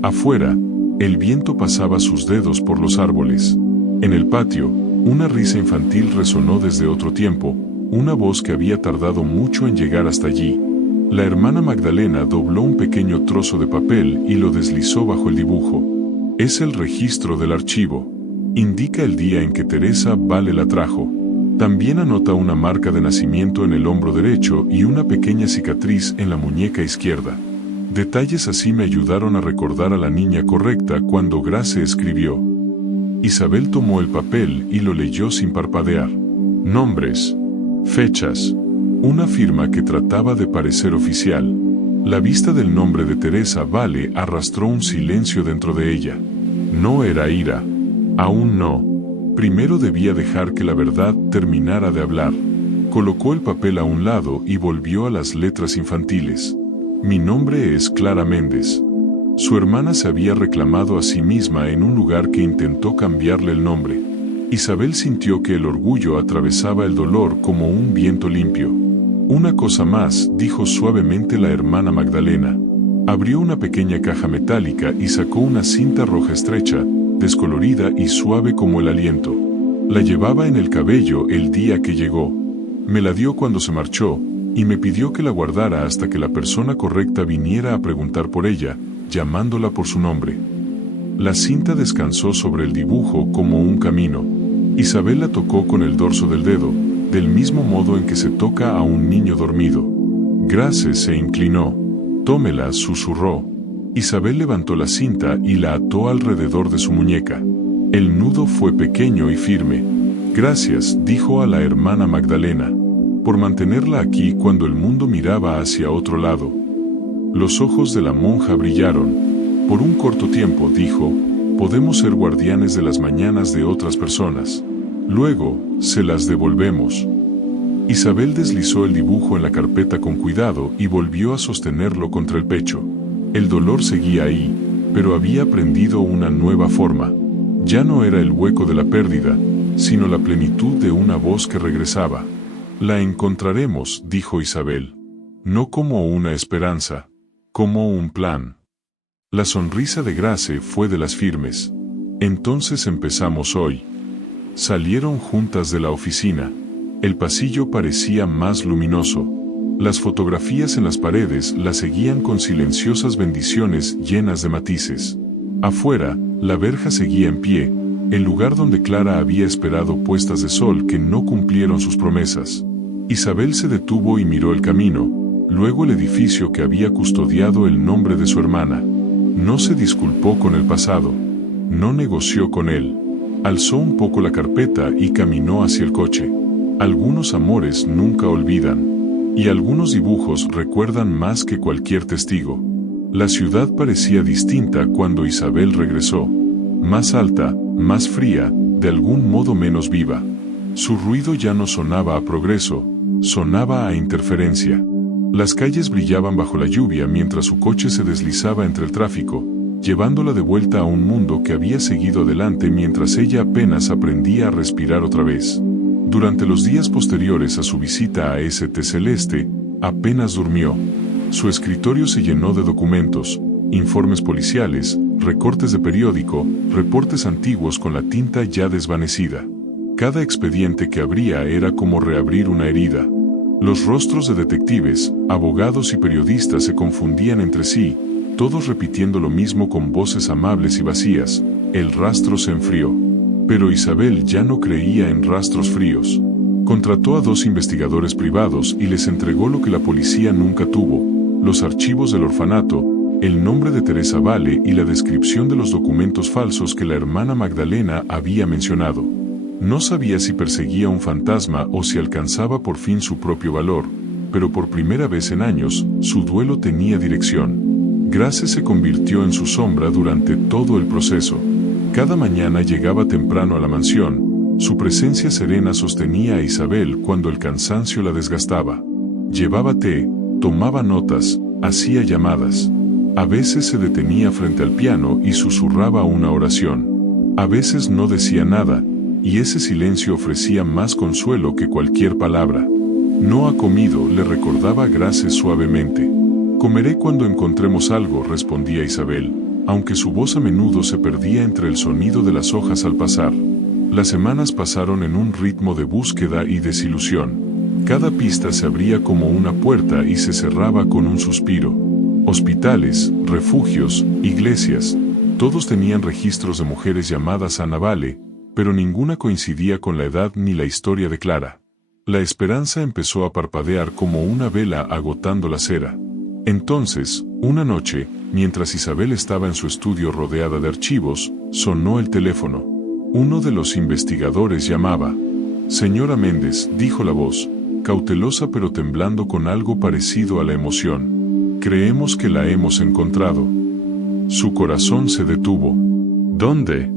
Afuera, el viento pasaba sus dedos por los árboles. En el patio, una risa infantil resonó desde otro tiempo, una voz que había tardado mucho en llegar hasta allí. La hermana Magdalena dobló un pequeño trozo de papel y lo deslizó bajo el dibujo. Es el registro del archivo. Indica el día en que Teresa Vale la trajo. También anota una marca de nacimiento en el hombro derecho y una pequeña cicatriz en la muñeca izquierda. Detalles así me ayudaron a recordar a la niña correcta cuando Grace escribió. Isabel tomó el papel y lo leyó sin parpadear. Nombres, fechas, una firma que trataba de parecer oficial. La vista del nombre de Teresa Vale arrastró un silencio dentro de ella. No era ira. Aún no. Primero debía dejar que la verdad terminara de hablar. Colocó el papel a un lado y volvió a las letras infantiles. Mi nombre es Clara Méndez. Su hermana se había reclamado a sí misma en un lugar que intentó cambiarle el nombre. Isabel sintió que el orgullo atravesaba el dolor como un viento limpio. Una cosa más, dijo suavemente la hermana Magdalena. Abrió una pequeña caja metálica y sacó una cinta roja estrecha, descolorida y suave como el aliento. La llevaba en el cabello el día que llegó. Me la dio cuando se marchó, y me pidió que la guardara hasta que la persona correcta viniera a preguntar por ella, llamándola por su nombre. La cinta descansó sobre el dibujo como un camino. Isabel la tocó con el dorso del dedo, del mismo modo en que se toca a un niño dormido. Grace se inclinó. Tómela, susurró. Isabel levantó la cinta y la ató alrededor de su muñeca. El nudo fue pequeño y firme. Gracias, dijo a la hermana Magdalena, por mantenerla aquí cuando el mundo miraba hacia otro lado. Los ojos de la monja brillaron. Por un corto tiempo, dijo, podemos ser guardianes de las mañanas de otras personas. Luego, se las devolvemos. Isabel deslizó el dibujo en la carpeta con cuidado y volvió a sostenerlo contra el pecho. El dolor seguía ahí, pero había aprendido una nueva forma. Ya no era el hueco de la pérdida, sino la plenitud de una voz que regresaba. La encontraremos, dijo Isabel. No como una esperanza, como un plan. La sonrisa de Grace fue de las firmes. Entonces empezamos hoy. Salieron juntas de la oficina. El pasillo parecía más luminoso. Las fotografías en las paredes la seguían con silenciosas bendiciones llenas de matices. Afuera, la verja seguía en pie, el lugar donde Clara había esperado puestas de sol que no cumplieron sus promesas. Isabel se detuvo y miró el camino, luego el edificio que había custodiado el nombre de su hermana. No se disculpó con el pasado, no negoció con él. Alzó un poco la carpeta y caminó hacia el coche. Algunos amores nunca olvidan, y algunos dibujos recuerdan más que cualquier testigo. La ciudad parecía distinta cuando Isabel regresó. Más alta, más fría, de algún modo menos viva. Su ruido ya no sonaba a progreso, sonaba a interferencia. Las calles brillaban bajo la lluvia mientras su coche se deslizaba entre el tráfico, llevándola de vuelta a un mundo que había seguido adelante mientras ella apenas aprendía a respirar otra vez. Durante los días posteriores a su visita a St. Celeste, apenas durmió. Su escritorio se llenó de documentos, informes policiales, recortes de periódico, reportes antiguos con la tinta ya desvanecida. Cada expediente que abría era como reabrir una herida. Los rostros de detectives, abogados y periodistas se confundían entre sí, todos repitiendo lo mismo con voces amables y vacías. El rastro se enfrió. Pero Isabel ya no creía en rastros fríos. Contrató a 2 investigadores privados y les entregó lo que la policía nunca tuvo: los archivos del orfanato, el nombre de Teresa Vale y la descripción de los documentos falsos que la hermana Magdalena había mencionado. No sabía si perseguía un fantasma o si alcanzaba por fin su propio valor, pero por primera vez en años, su duelo tenía dirección. Grace se convirtió en su sombra durante todo el proceso. Cada mañana llegaba temprano a la mansión. Su presencia serena sostenía a Isabel cuando el cansancio la desgastaba. Llevaba té, tomaba notas, hacía llamadas. A veces se detenía frente al piano y susurraba una oración. A veces no decía nada, y ese silencio ofrecía más consuelo que cualquier palabra. «No ha comido», le recordaba Grace suavemente. «Comeré cuando encontremos algo», respondía Isabel, aunque su voz a menudo se perdía entre el sonido de las hojas al pasar. Las semanas pasaron en un ritmo de búsqueda y desilusión. Cada pista se abría como una puerta y se cerraba con un suspiro. Hospitales, refugios, iglesias, todos tenían registros de mujeres llamadas Ana Vale, pero ninguna coincidía con la edad ni la historia de Clara. La esperanza empezó a parpadear como una vela agotando la cera. Entonces, una noche, mientras Isabel estaba en su estudio rodeada de archivos, sonó el teléfono. Uno de los investigadores llamaba. «Señora Méndez», dijo la voz, cautelosa pero temblando con algo parecido a la emoción. «Creemos que la hemos encontrado». Su corazón se detuvo. «¿Dónde?»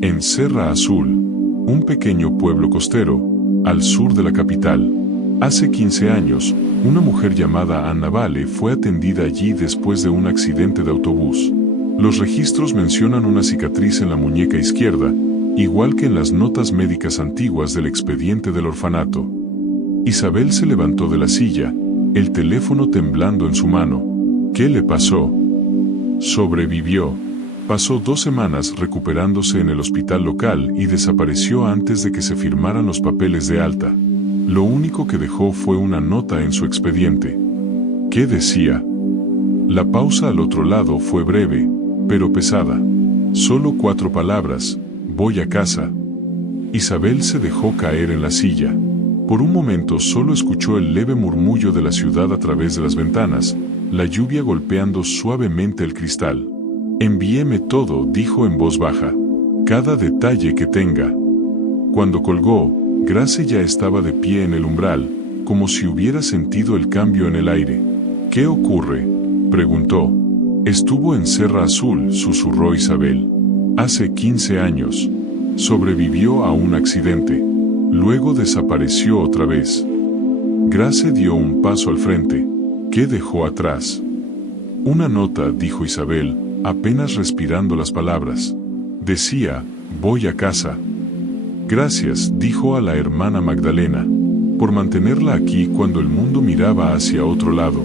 «En Serra Azul, un pequeño pueblo costero, al sur de la capital. Hace 15 años, una mujer llamada Ana Vale fue atendida allí después de un accidente de autobús. Los registros mencionan una cicatriz en la muñeca izquierda, igual que en las notas médicas antiguas del expediente del orfanato». Isabel se levantó de la silla, el teléfono temblando en su mano. «¿Qué le pasó?» «Sobrevivió. Pasó 2 semanas recuperándose en el hospital local y desapareció antes de que se firmaran los papeles de alta. Lo único que dejó fue una nota en su expediente». ¿Qué decía? La pausa al otro lado fue breve, pero pesada. Solo 4 palabras: «Voy a casa». Isabel se dejó caer en la silla. Por un momento solo escuchó el leve murmullo de la ciudad a través de las ventanas, la lluvia golpeando suavemente el cristal. «Envíeme todo», dijo en voz baja. «Cada detalle que tenga». Cuando colgó, Grace ya estaba de pie en el umbral, como si hubiera sentido el cambio en el aire. «¿Qué ocurre?», preguntó. «Estuvo en Serra Azul», susurró Isabel. «Hace 15 años. Sobrevivió a un accidente. Luego desapareció otra vez». Grace dio un paso al frente. ¿Qué dejó atrás? «Una nota», dijo Isabel, apenas respirando las palabras. Decía: «Voy a casa». «Gracias», dijo a la hermana Magdalena, «por mantenerla aquí cuando el mundo miraba hacia otro lado».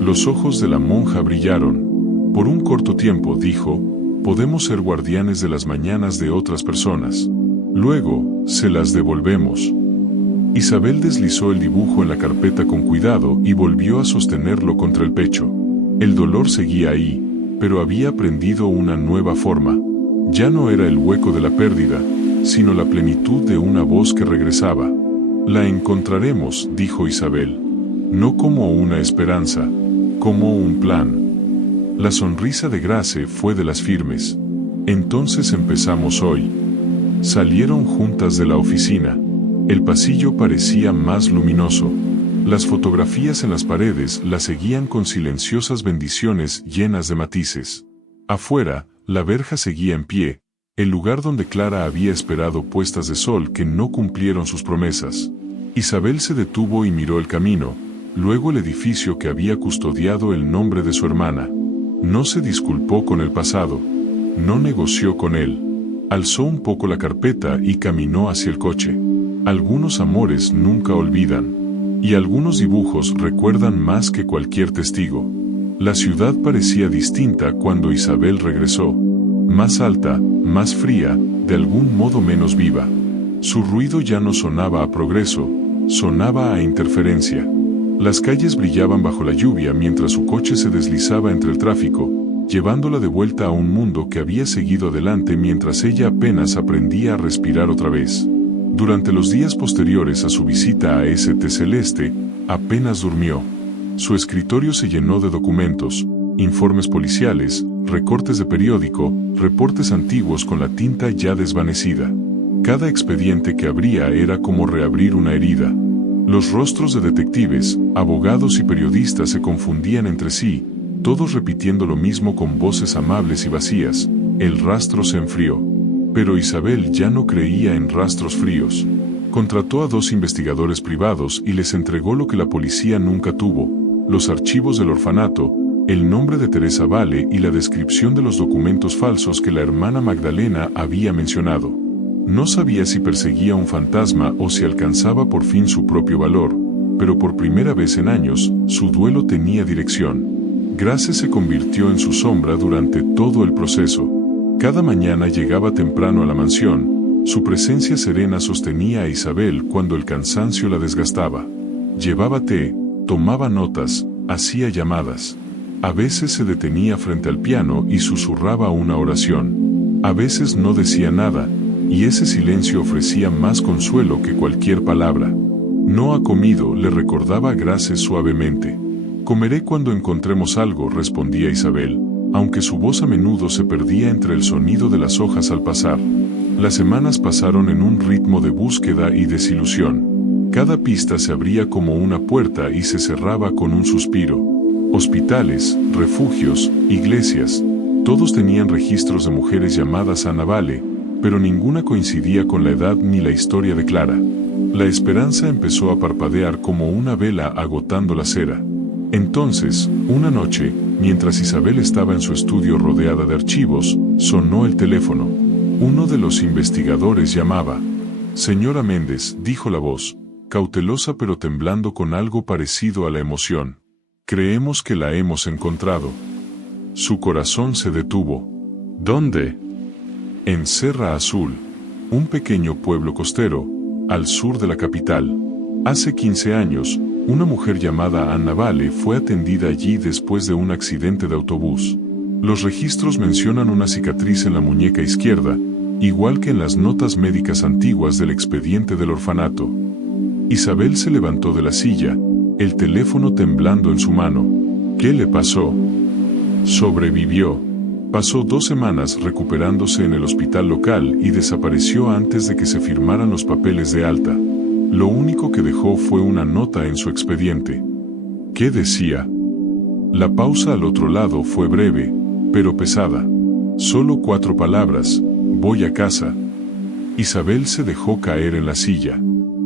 Los ojos de la monja brillaron. «Por un corto tiempo», dijo, «podemos ser guardianes de las mañanas de otras personas. Luego, se las devolvemos». Isabel deslizó el dibujo en la carpeta con cuidado y volvió a sostenerlo contra el pecho. El dolor seguía ahí, pero había aprendido una nueva forma. Ya no era el hueco de la pérdida, sino la plenitud de una voz que regresaba. «La encontraremos», dijo Isabel. «No como una esperanza, como un plan». La sonrisa de Grace fue de las firmes. «Entonces empezamos hoy». Salieron juntas de la oficina. El pasillo parecía más luminoso. Las fotografías en las paredes la seguían con silenciosas bendiciones llenas de matices. Afuera, la verja seguía en pie, el lugar donde Clara había esperado puestas de sol que no cumplieron sus promesas. Isabel se detuvo y miró el camino, luego el edificio que había custodiado el nombre de su hermana. No se disculpó con el pasado. No negoció con él. Alzó un poco la carpeta y caminó hacia el coche. Algunos amores nunca olvidan. Y algunos dibujos recuerdan más que cualquier testigo. La ciudad parecía distinta cuando Isabel regresó. Más alta, más fría, de algún modo menos viva. Su ruido ya no sonaba a progreso, sonaba a interferencia. Las calles brillaban bajo la lluvia mientras su coche se deslizaba entre el tráfico, llevándola de vuelta a un mundo que había seguido adelante mientras ella apenas aprendía a respirar otra vez. Durante los días posteriores a su visita a St. Celeste, apenas durmió. Su escritorio se llenó de documentos, informes policiales, recortes de periódico, reportes antiguos con la tinta ya desvanecida. Cada expediente que abría era como reabrir una herida. Los rostros de detectives, abogados y periodistas se confundían entre sí, todos repitiendo lo mismo con voces amables y vacías. El rastro se enfrió. Pero Isabel ya no creía en rastros fríos. Contrató a 2 investigadores privados y les entregó lo que la policía nunca tuvo: los archivos del orfanato, el nombre de Teresa Vale y la descripción de los documentos falsos que la hermana Magdalena había mencionado. No sabía si perseguía un fantasma o si alcanzaba por fin su propio valor, pero por primera vez en años, su duelo tenía dirección. Grace se convirtió en su sombra durante todo el proceso. Cada mañana llegaba temprano a la mansión. Su presencia serena sostenía a Isabel cuando el cansancio la desgastaba. Llevaba té, tomaba notas, hacía llamadas. A veces se detenía frente al piano y susurraba una oración. A veces no decía nada, y ese silencio ofrecía más consuelo que cualquier palabra. «No ha comido», le recordaba Grace suavemente. «Comeré cuando encontremos algo», respondía Isabel, aunque su voz a menudo se perdía entre el sonido de las hojas al pasar. Las semanas pasaron en un ritmo de búsqueda y desilusión. Cada pista se abría como una puerta y se cerraba con un suspiro. Hospitales, refugios, iglesias, todos tenían registros de mujeres llamadas Ana Vale, pero ninguna coincidía con la edad ni la historia de Clara. La esperanza empezó a parpadear como una vela agotando la cera. Entonces, una noche, mientras Isabel estaba en su estudio rodeada de archivos, sonó el teléfono. Uno de los investigadores llamaba. «Señora Méndez», dijo la voz, cautelosa pero temblando con algo parecido a la emoción. «Creemos que la hemos encontrado». Su corazón se detuvo. «¿Dónde?» «En Serra Azul, un pequeño pueblo costero, al sur de la capital. Hace 15 años, una mujer llamada Ana Vale fue atendida allí después de un accidente de autobús. Los registros mencionan una cicatriz en la muñeca izquierda, igual que en las notas médicas antiguas del expediente del orfanato». Isabel se levantó de la silla, el teléfono temblando en su mano. «¿Qué le pasó?» «Sobrevivió. Pasó 2 semanas recuperándose en el hospital local y desapareció antes de que se firmaran los papeles de alta. Lo único que dejó fue una nota en su expediente». ¿Qué decía? La pausa al otro lado fue breve, pero pesada. Solo 4 palabras: «Voy a casa». Isabel se dejó caer en la silla.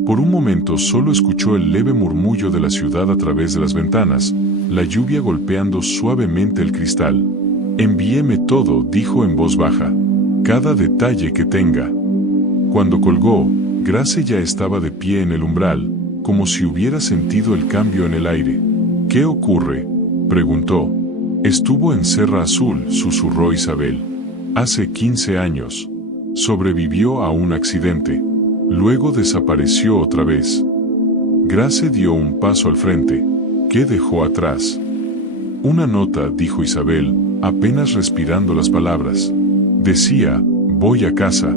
Por un momento solo escuchó el leve murmullo de la ciudad a través de las ventanas, la lluvia golpeando suavemente el cristal. «Envíeme todo», dijo en voz baja. «Cada detalle que tenga». Cuando colgó, Grace ya estaba de pie en el umbral, como si hubiera sentido el cambio en el aire. «¿Qué ocurre?», preguntó. «Estuvo en Serra Azul», susurró Isabel. «Hace 15 años. Sobrevivió a un accidente. Luego desapareció otra vez». Grace dio un paso al frente. ¿Qué dejó atrás? «Una nota», dijo Isabel, apenas respirando las palabras. Decía: «Voy a casa».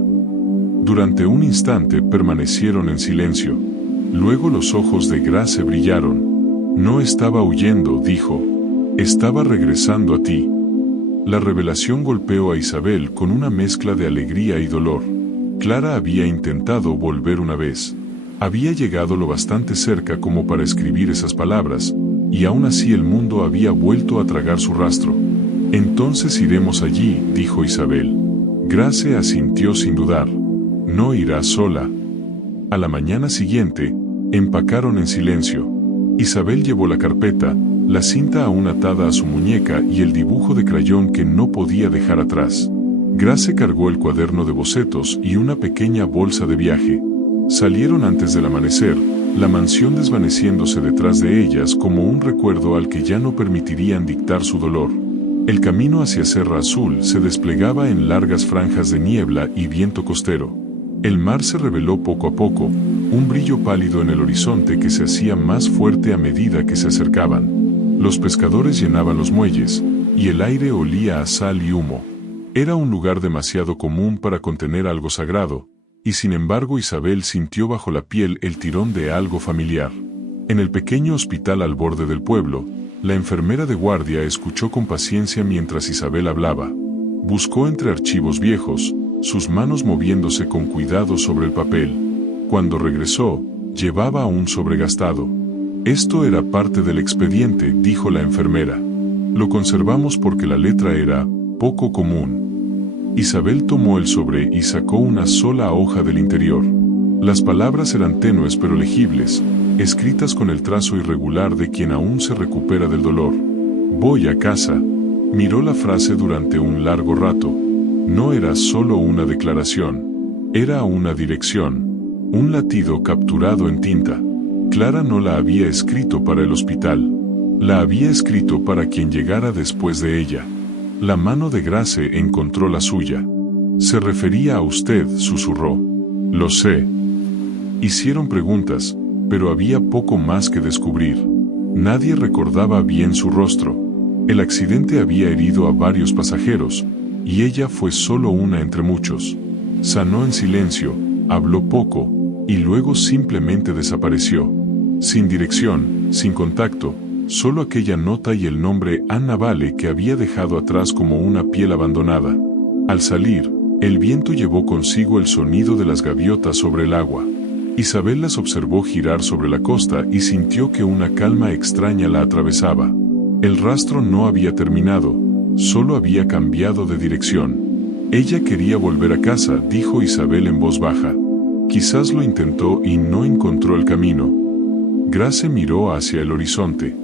Durante un instante permanecieron en silencio. Luego los ojos de Grace brillaron. «No estaba huyendo», dijo. «Estaba regresando a ti». La revelación golpeó a Isabel con una mezcla de alegría y dolor. Clara había intentado volver una vez. Había llegado lo bastante cerca como para escribir esas palabras, y aún así el mundo había vuelto a tragar su rastro. «Entonces iremos allí», dijo Isabel. Grace asintió sin dudar. «No irá sola». A la mañana siguiente, empacaron en silencio. Isabel llevó la carpeta, la cinta aún atada a su muñeca y el dibujo de crayón que no podía dejar atrás. Grace cargó el cuaderno de bocetos y una pequeña bolsa de viaje. Salieron antes del amanecer, la mansión desvaneciéndose detrás de ellas como un recuerdo al que ya no permitirían dictar su dolor. El camino hacia Serra Azul se desplegaba en largas franjas de niebla y viento costero. El mar se reveló poco a poco, un brillo pálido en el horizonte que se hacía más fuerte a medida que se acercaban. Los pescadores llenaban los muelles, y el aire olía a sal y humo. Era un lugar demasiado común para contener algo sagrado, y sin embargo Isabel sintió bajo la piel el tirón de algo familiar. En el pequeño hospital al borde del pueblo, la enfermera de guardia escuchó con paciencia mientras Isabel hablaba. Buscó entre archivos viejos, sus manos moviéndose con cuidado sobre el papel. Cuando regresó, llevaba un sobregastado. Esto era parte del expediente, dijo la enfermera. Lo conservamos porque la letra era poco común. Isabel tomó el sobre y sacó una sola hoja del interior. Las palabras eran tenues pero legibles, escritas con el trazo irregular de quien aún se recupera del dolor. Voy a casa. Miró la frase durante un largo rato. No era solo una declaración, era una dirección, un latido capturado en tinta. Clara no la había escrito para el hospital, la había escrito para quien llegara después de ella. La mano de Grace encontró la suya. Se refería a usted, susurró. Lo sé. Hicieron preguntas, pero había poco más que descubrir. Nadie recordaba bien su rostro. El accidente había herido a varios pasajeros, y ella fue solo una entre muchos. Sanó en silencio, habló poco, y luego simplemente desapareció. Sin dirección, sin contacto, solo aquella nota y el nombre Anna Vale que había dejado atrás como una piel abandonada. Al salir, el viento llevó consigo el sonido de las gaviotas sobre el agua. Isabel las observó girar sobre la costa y sintió que una calma extraña la atravesaba. El rastro no había terminado, solo había cambiado de dirección. Ella quería volver a casa, dijo Isabel en voz baja. Quizás lo intentó y no encontró el camino. Grace miró hacia el horizonte.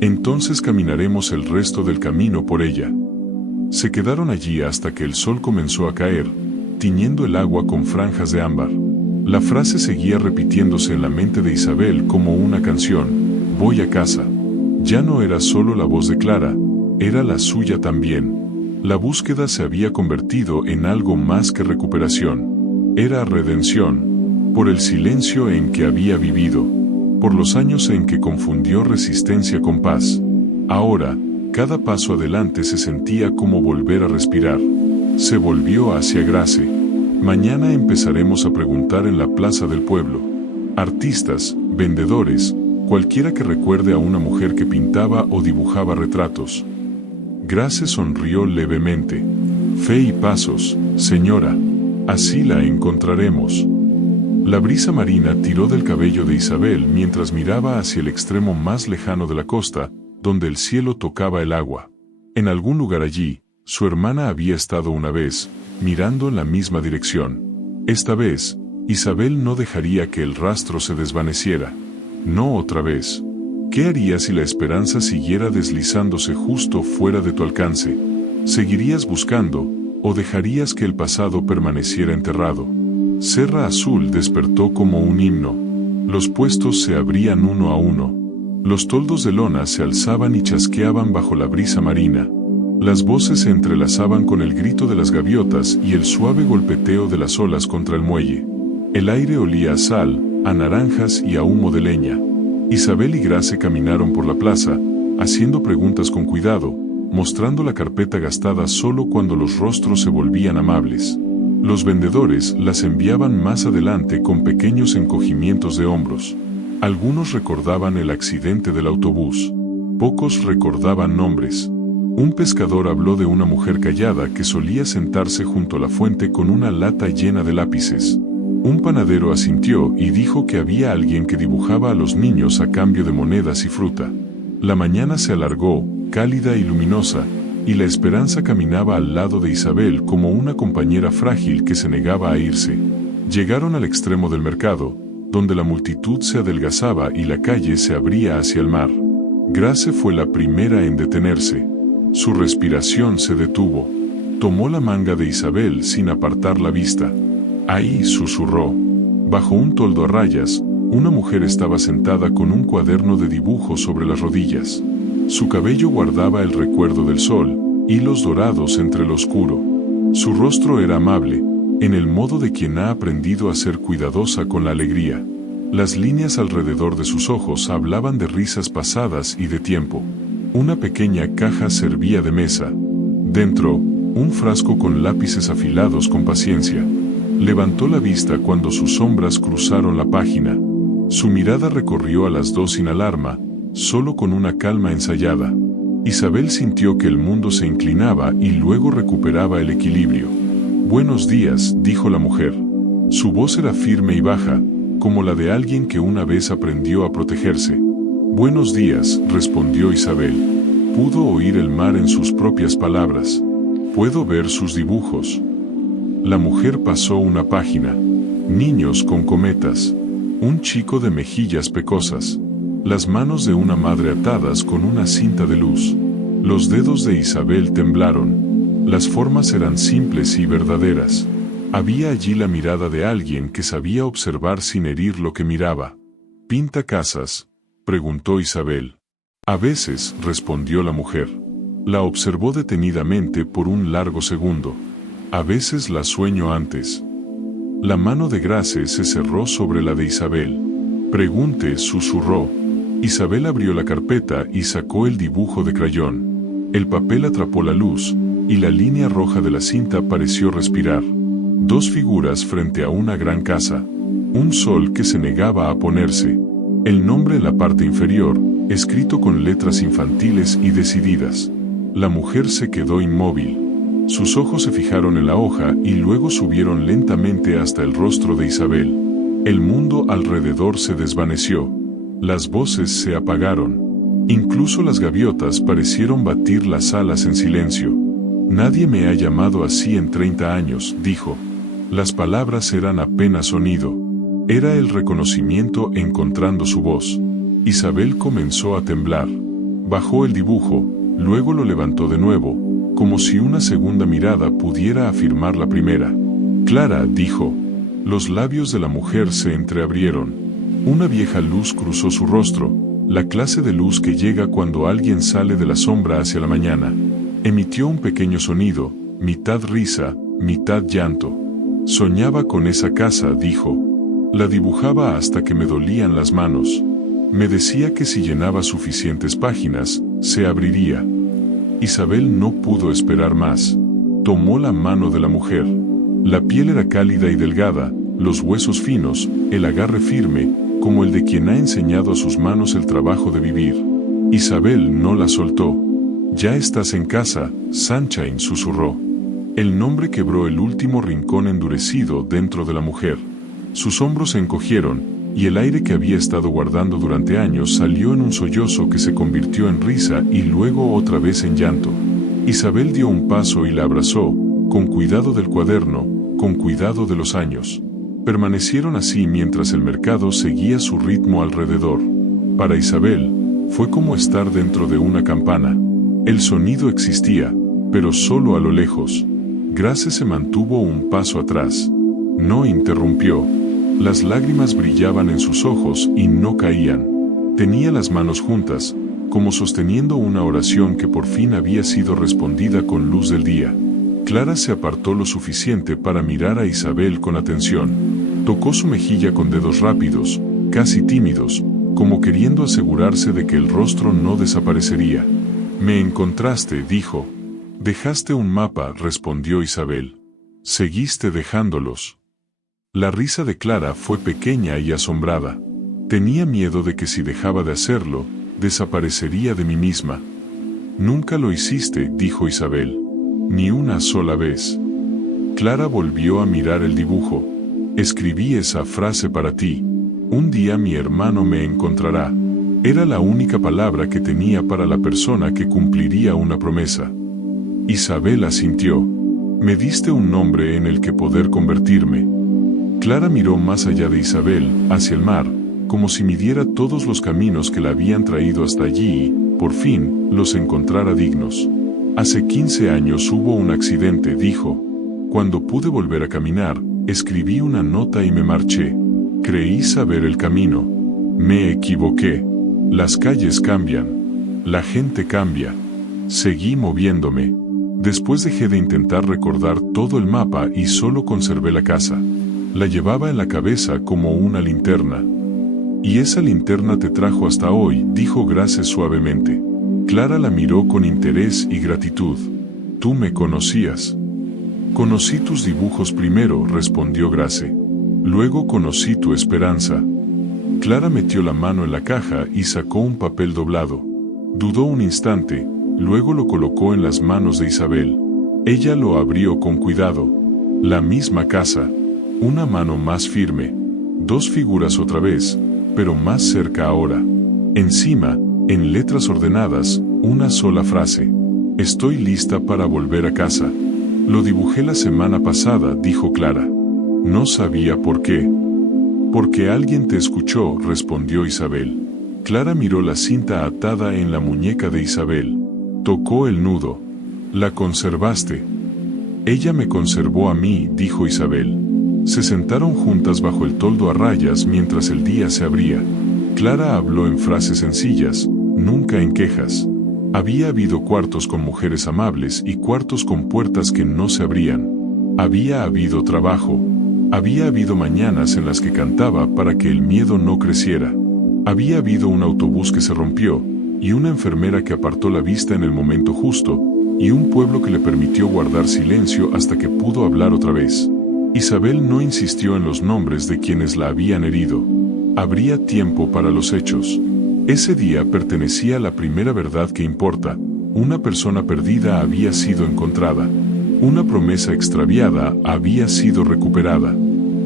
Entonces caminaremos el resto del camino por ella. Se quedaron allí hasta que el sol comenzó a caer, tiñendo el agua con franjas de ámbar. La frase seguía repitiéndose en la mente de Isabel como una canción. Voy a casa. Ya no era solo la voz de Clara, era la suya también. La búsqueda se había convertido en algo más que recuperación. Era redención, por el silencio en que había vivido, por los años en que confundió resistencia con paz. Ahora, cada paso adelante se sentía como volver a respirar. Se volvió hacia Grace. Mañana empezaremos a preguntar en la plaza del pueblo. Artistas, vendedores, cualquiera que recuerde a una mujer que pintaba o dibujaba retratos. Grace sonrió levemente. Fe y pasos, señora. Así la encontraremos. La brisa marina tiró del cabello de Isabel mientras miraba hacia el extremo más lejano de la costa, donde el cielo tocaba el agua. En algún lugar allí, su hermana había estado una vez, mirando en la misma dirección. Esta vez, Isabel no dejaría que el rastro se desvaneciera. No otra vez. ¿Qué harías si la esperanza siguiera deslizándose justo fuera de tu alcance? ¿Seguirías buscando, o dejarías que el pasado permaneciera enterrado? Serra Azul despertó como un himno. Los puestos se abrían uno a uno. Los toldos de lona se alzaban y chasqueaban bajo la brisa marina. Las voces se entrelazaban con el grito de las gaviotas y el suave golpeteo de las olas contra el muelle. El aire olía a sal, a naranjas y a humo de leña. Isabel y Grace caminaron por la plaza, haciendo preguntas con cuidado, mostrando la carpeta gastada solo cuando los rostros se volvían amables. Los vendedores las enviaban más adelante con pequeños encogimientos de hombros. Algunos recordaban el accidente del autobús. Pocos recordaban nombres. Un pescador habló de una mujer callada que solía sentarse junto a la fuente con una lata llena de lápices. Un panadero asintió y dijo que había alguien que dibujaba a los niños a cambio de monedas y fruta. La mañana se alargó, cálida y luminosa, y la esperanza caminaba al lado de Isabel como una compañera frágil que se negaba a irse. Llegaron al extremo del mercado, donde la multitud se adelgazaba y la calle se abría hacia el mar. Grace fue la primera en detenerse. Su respiración se detuvo. Tomó la manga de Isabel sin apartar la vista. Ahí, susurró. Bajo un toldo a rayas, una mujer estaba sentada con un cuaderno de dibujo sobre las rodillas. Su cabello guardaba el recuerdo del sol, hilos dorados entre lo oscuro. Su rostro era amable, en el modo de quien ha aprendido a ser cuidadosa con la alegría. Las líneas alrededor de sus ojos hablaban de risas pasadas y de tiempo. Una pequeña caja servía de mesa. Dentro, un frasco con lápices afilados con paciencia. Levantó la vista cuando sus sombras cruzaron la página. Su mirada recorrió a las dos sin alarma, solo con una calma ensayada. Isabel sintió que el mundo se inclinaba y luego recuperaba el equilibrio. «Buenos días», dijo la mujer. Su voz era firme y baja, como la de alguien que una vez aprendió a protegerse. «Buenos días», respondió Isabel. Pudo oír el mar en sus propias palabras. «Puedo ver sus dibujos». La mujer pasó una página. Niños con cometas. Un chico de mejillas pecosas. Las manos de una madre atadas con una cinta de luz. Los dedos de Isabel temblaron. Las formas eran simples y verdaderas. Había allí la mirada de alguien que sabía observar sin herir lo que miraba. «¿Pinta casas?», preguntó Isabel. «A veces», respondió la mujer. La observó detenidamente por un largo segundo. «A veces la sueño antes». La mano de Grace se cerró sobre la de Isabel. «Pregunte», susurró. Isabel abrió la carpeta y sacó el dibujo de crayón. El papel atrapó la luz, y la línea roja de la cinta pareció respirar. Dos figuras frente a una gran casa. Un sol que se negaba a ponerse. El nombre en la parte inferior, escrito con letras infantiles y decididas. La mujer se quedó inmóvil. Sus ojos se fijaron en la hoja y luego subieron lentamente hasta el rostro de Isabel. El mundo alrededor se desvaneció. Las voces se apagaron. Incluso las gaviotas parecieron batir las alas en silencio. «Nadie me ha llamado así en 30 años», dijo. Las palabras eran apenas sonido. Era el reconocimiento encontrando su voz. Isabel comenzó a temblar. Bajó el dibujo, luego lo levantó de nuevo, como si una segunda mirada pudiera afirmar la primera. «Clara», dijo. Los labios de la mujer se entreabrieron. Una vieja luz cruzó su rostro, la clase de luz que llega cuando alguien sale de la sombra hacia la mañana. Emitió un pequeño sonido, mitad risa, mitad llanto. «Soñaba con esa casa», dijo. «La dibujaba hasta que me dolían las manos. Me decía que si llenaba suficientes páginas, se abriría». Isabel no pudo esperar más. Tomó la mano de la mujer. La piel era cálida y delgada, los huesos finos, el agarre firme, como el de quien ha enseñado a sus manos el trabajo de vivir. Isabel no la soltó. «Ya estás en casa», Sunshine susurró. El nombre quebró el último rincón endurecido dentro de la mujer. Sus hombros se encogieron, y el aire que había estado guardando durante años salió en un sollozo que se convirtió en risa y luego otra vez en llanto. Isabel dio un paso y la abrazó, con cuidado del cuaderno, con cuidado de los años. Permanecieron así mientras el mercado seguía su ritmo alrededor. Para Isabel, fue como estar dentro de una campana. El sonido existía, pero solo a lo lejos. Grace se mantuvo un paso atrás. No interrumpió. Las lágrimas brillaban en sus ojos y no caían. Tenía las manos juntas, como sosteniendo una oración que por fin había sido respondida con luz del día. Clara se apartó lo suficiente para mirar a Isabel con atención. Tocó su mejilla con dedos rápidos, casi tímidos, como queriendo asegurarse de que el rostro no desaparecería. «Me encontraste», dijo. «Dejaste un mapa», respondió Isabel. «Seguiste dejándolos». La risa de Clara fue pequeña y asombrada. Tenía miedo de que si dejaba de hacerlo, desaparecería de mí misma. «Nunca lo hiciste», dijo Isabel. «Ni una sola vez». Clara volvió a mirar el dibujo. «Escribí esa frase para ti. Un día mi hermano me encontrará». Era la única palabra que tenía para la persona que cumpliría una promesa. Isabel asintió. «Me diste un nombre en el que poder convertirme». Clara miró más allá de Isabel, hacia el mar, como si midiera todos los caminos que la habían traído hasta allí por fin, los encontrara dignos. Hace 15 años hubo un accidente, dijo. Cuando pude volver a caminar, escribí una nota y me marché. Creí saber el camino. Me equivoqué. Las calles cambian. La gente cambia. Seguí moviéndome. Después dejé de intentar recordar todo el mapa y solo conservé la casa. La llevaba en la cabeza como una linterna. Y esa linterna te trajo hasta hoy, dijo Grace suavemente. Clara la miró con interés y gratitud. Tú me conocías. Conocí tus dibujos primero, respondió Grace. Luego conocí tu esperanza. Clara metió la mano en la caja y sacó un papel doblado. Dudó un instante, luego lo colocó en las manos de Isabel. Ella lo abrió con cuidado. La misma casa. Una mano más firme. Dos figuras otra vez, pero más cerca ahora. Encima, en letras ordenadas, una sola frase. Estoy lista para volver a casa. Lo dibujé la semana pasada, dijo Clara. No sabía por qué. Porque alguien te escuchó, respondió Isabel. Clara miró la cinta atada en la muñeca de Isabel. Tocó el nudo. La conservaste. Ella me conservó a mí, dijo Isabel. Se sentaron juntas bajo el toldo a rayas mientras el día se abría. Clara habló en frases sencillas, nunca en quejas. Había habido cuartos con mujeres amables y cuartos con puertas que no se abrían. Había habido trabajo. Había habido mañanas en las que cantaba para que el miedo no creciera. Había habido un autobús que se rompió, y una enfermera que apartó la vista en el momento justo, y un pueblo que le permitió guardar silencio hasta que pudo hablar otra vez. Isabel no insistió en los nombres de quienes la habían herido. Habría tiempo para los hechos. Ese día pertenecía a la primera verdad que importa. Una persona perdida había sido encontrada. Una promesa extraviada había sido recuperada.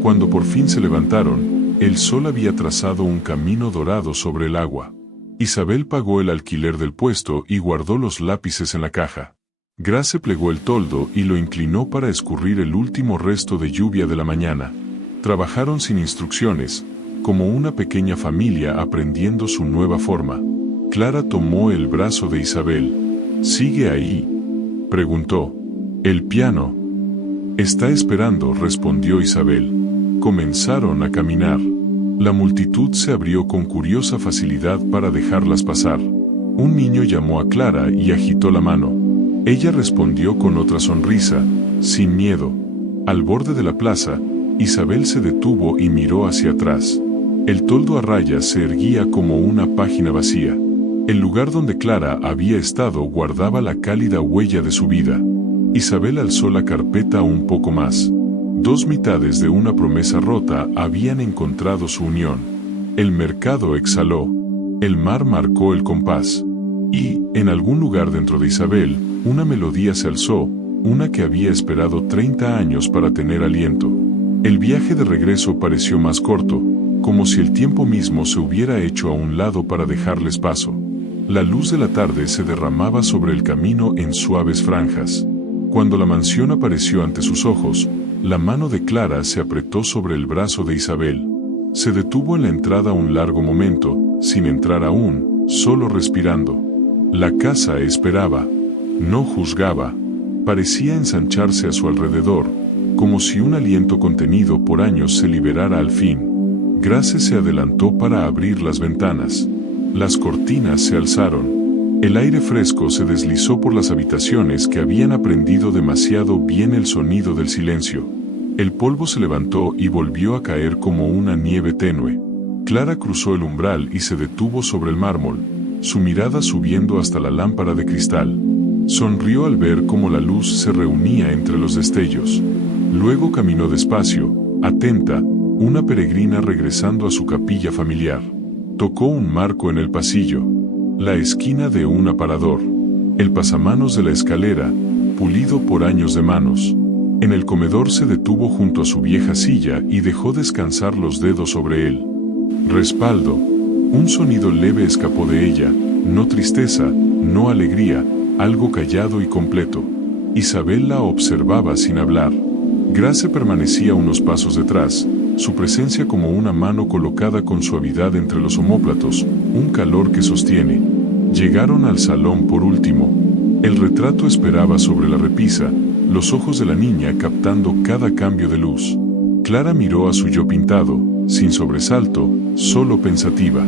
Cuando por fin se levantaron, el sol había trazado un camino dorado sobre el agua. Isabel pagó el alquiler del puesto y guardó los lápices en la caja. Grace plegó el toldo y lo inclinó para escurrir el último resto de lluvia de la mañana. Trabajaron sin instrucciones, como una pequeña familia aprendiendo su nueva forma. Clara tomó el brazo de Isabel. ¿Sigue ahí?, preguntó. El piano. Está esperando, respondió Isabel. Comenzaron a caminar. La multitud se abrió con curiosa facilidad para dejarlas pasar. Un niño llamó a Clara y agitó la mano. Ella respondió con otra sonrisa, sin miedo. Al borde de la plaza, Isabel se detuvo y miró hacia atrás. El toldo a rayas se erguía como una página vacía. El lugar donde Clara había estado guardaba la cálida huella de su vida. Isabel alzó la carpeta un poco más. Dos mitades de una promesa rota habían encontrado su unión. El mercado exhaló. El mar marcó el compás. Y, en algún lugar dentro de Isabel, una melodía se alzó, una que había esperado 30 años para tener aliento. El viaje de regreso pareció más corto, como si el tiempo mismo se hubiera hecho a un lado para dejarles paso. La luz de la tarde se derramaba sobre el camino en suaves franjas. Cuando la mansión apareció ante sus ojos, la mano de Clara se apretó sobre el brazo de Isabel. Se detuvo en la entrada un largo momento, sin entrar aún, solo respirando. La casa esperaba. No juzgaba. Parecía ensancharse a su alrededor, como si un aliento contenido por años se liberara al fin. Grace se adelantó para abrir las ventanas. Las cortinas se alzaron. El aire fresco se deslizó por las habitaciones que habían aprendido demasiado bien el sonido del silencio. El polvo se levantó y volvió a caer como una nieve tenue. Clara cruzó el umbral y se detuvo sobre el mármol, su mirada subiendo hasta la lámpara de cristal. Sonrió al ver cómo la luz se reunía entre los destellos. Luego caminó despacio, atenta, una peregrina regresando a su capilla familiar. Tocó un marco en el pasillo. La esquina de un aparador. El pasamanos de la escalera, pulido por años de manos. En el comedor se detuvo junto a su vieja silla y dejó descansar los dedos sobre él. Respaldo. Un sonido leve escapó de ella, no tristeza, no alegría, algo callado y completo. Isabel la observaba sin hablar. Grace permanecía unos pasos detrás, su presencia como una mano colocada con suavidad entre los omóplatos, un calor que sostiene. Llegaron al salón por último. El retrato esperaba sobre la repisa, los ojos de la niña captando cada cambio de luz. Clara miró a su yo pintado, sin sobresalto, solo pensativa.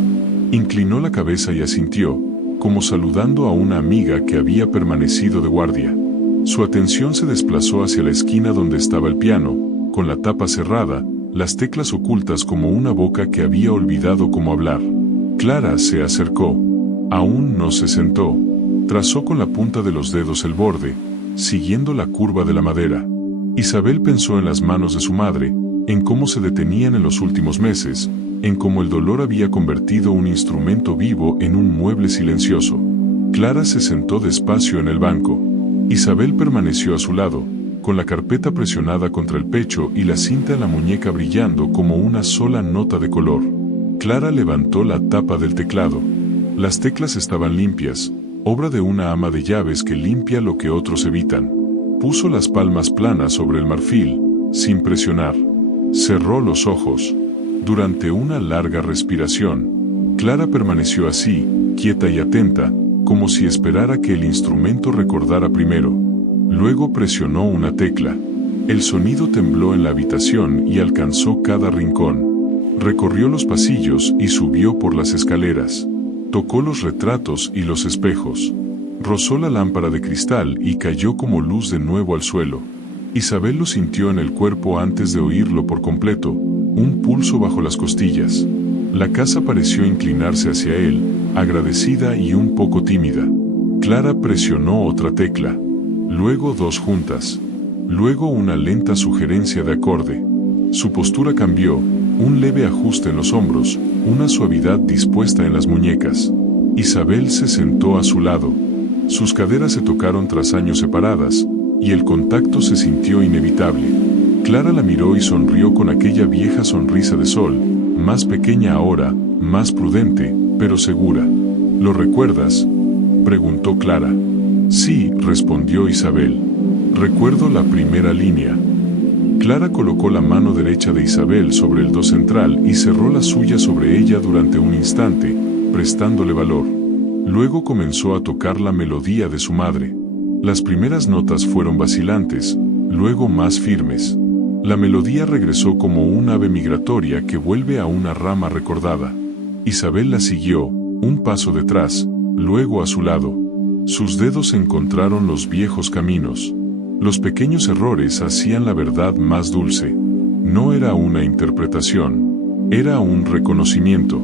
Inclinó la cabeza y asintió, como saludando a una amiga que había permanecido de guardia. Su atención se desplazó hacia la esquina donde estaba el piano, con la tapa cerrada, las teclas ocultas como una boca que había olvidado cómo hablar. Clara se acercó. Aún no se sentó. Trazó con la punta de los dedos el borde, siguiendo la curva de la madera. Isabel pensó en las manos de su madre, en cómo se detenían en los últimos meses, en cómo el dolor había convertido un instrumento vivo en un mueble silencioso. Clara se sentó despacio en el banco. Isabel permaneció a su lado, con la carpeta presionada contra el pecho y la cinta en la muñeca brillando como una sola nota de color. Clara levantó la tapa del teclado. Las teclas estaban limpias, obra de una ama de llaves que limpia lo que otros evitan. Puso las palmas planas sobre el marfil, sin presionar. Cerró los ojos. Durante una larga respiración, Clara permaneció así, quieta y atenta, como si esperara que el instrumento recordara primero. Luego presionó una tecla. El sonido tembló en la habitación y alcanzó cada rincón. Recorrió los pasillos y subió por las escaleras. Tocó los retratos y los espejos. Rozó la lámpara de cristal y cayó como luz de nuevo al suelo. Isabel lo sintió en el cuerpo antes de oírlo por completo, un pulso bajo las costillas. La casa pareció inclinarse hacia él, agradecida y un poco tímida. Clara presionó otra tecla. Luego dos juntas. Luego una lenta sugerencia de acorde. Su postura cambió, un leve ajuste en los hombros, una suavidad dispuesta en las muñecas. Isabel se sentó a su lado. Sus caderas se tocaron tras años separadas, y el contacto se sintió inevitable. Clara la miró y sonrió con aquella vieja sonrisa de sol, más pequeña ahora, más prudente, pero segura. ¿Lo recuerdas?, preguntó Clara. Sí, respondió Isabel. Recuerdo la primera línea. Clara colocó la mano derecha de Isabel sobre el do central y cerró la suya sobre ella durante un instante, prestándole valor. Luego comenzó a tocar la melodía de su madre. Las primeras notas fueron vacilantes, luego más firmes. La melodía regresó como un ave migratoria que vuelve a una rama recordada. Isabel la siguió, un paso detrás, luego a su lado. Sus dedos encontraron los viejos caminos. Los pequeños errores hacían la verdad más dulce. No era una interpretación, era un reconocimiento.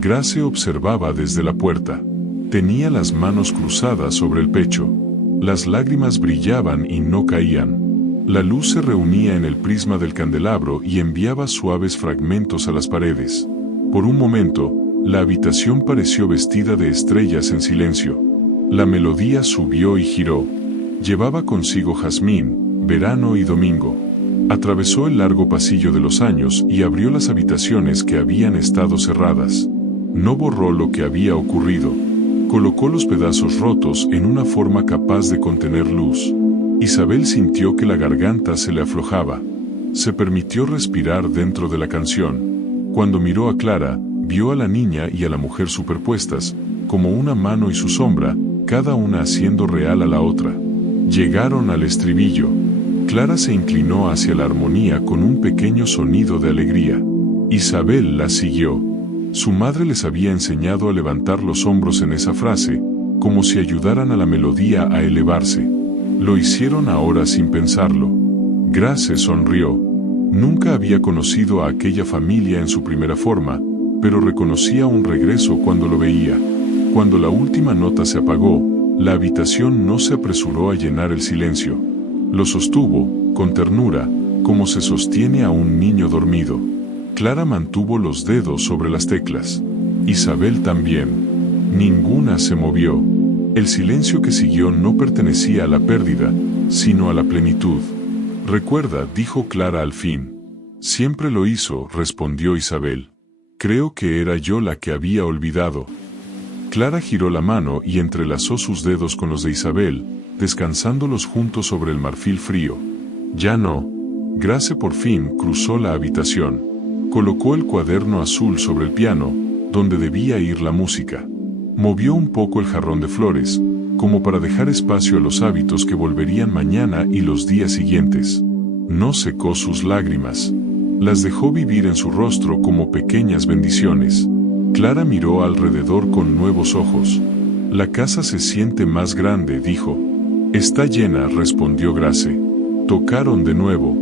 Grace observaba desde la puerta. Tenía las manos cruzadas sobre el pecho. Las lágrimas brillaban y no caían. La luz se reunía en el prisma del candelabro y enviaba suaves fragmentos a las paredes. Por un momento, la habitación pareció vestida de estrellas en silencio. La melodía subió y giró. Llevaba consigo jazmín, verano y domingo. Atravesó el largo pasillo de los años y abrió las habitaciones que habían estado cerradas. No borró lo que había ocurrido. Colocó los pedazos rotos en una forma capaz de contener luz. Isabel sintió que la garganta se le aflojaba. Se permitió respirar dentro de la canción. Cuando miró a Clara, vio a la niña y a la mujer superpuestas, como una mano y su sombra, cada una haciendo real a la otra. Llegaron al estribillo. Clara se inclinó hacia la armonía con un pequeño sonido de alegría. Isabel la siguió. Su madre les había enseñado a levantar los hombros en esa frase, como si ayudaran a la melodía a elevarse. Lo hicieron ahora sin pensarlo. Grace sonrió. Nunca había conocido a aquella familia en su primera forma, pero reconocía un regreso cuando lo veía. Cuando la última nota se apagó, la habitación no se apresuró a llenar el silencio. Lo sostuvo, con ternura, como se sostiene a un niño dormido. Clara mantuvo los dedos sobre las teclas. Isabel también. Ninguna se movió. El silencio que siguió no pertenecía a la pérdida, sino a la plenitud. Recuerda, dijo Clara al fin. Siempre lo hizo, respondió Isabel. Creo que era yo la que había olvidado. Clara giró la mano y entrelazó sus dedos con los de Isabel, descansándolos juntos sobre el marfil frío. Ya no. Grace por fin cruzó la habitación. Colocó el cuaderno azul sobre el piano, donde debía ir la música. Movió un poco el jarrón de flores, como para dejar espacio a los hábitos que volverían mañana y los días siguientes. No secó sus lágrimas. Las dejó vivir en su rostro como pequeñas bendiciones. Clara miró alrededor con nuevos ojos. La casa se siente más grande, dijo. Está llena, respondió Grace. Tocaron de nuevo.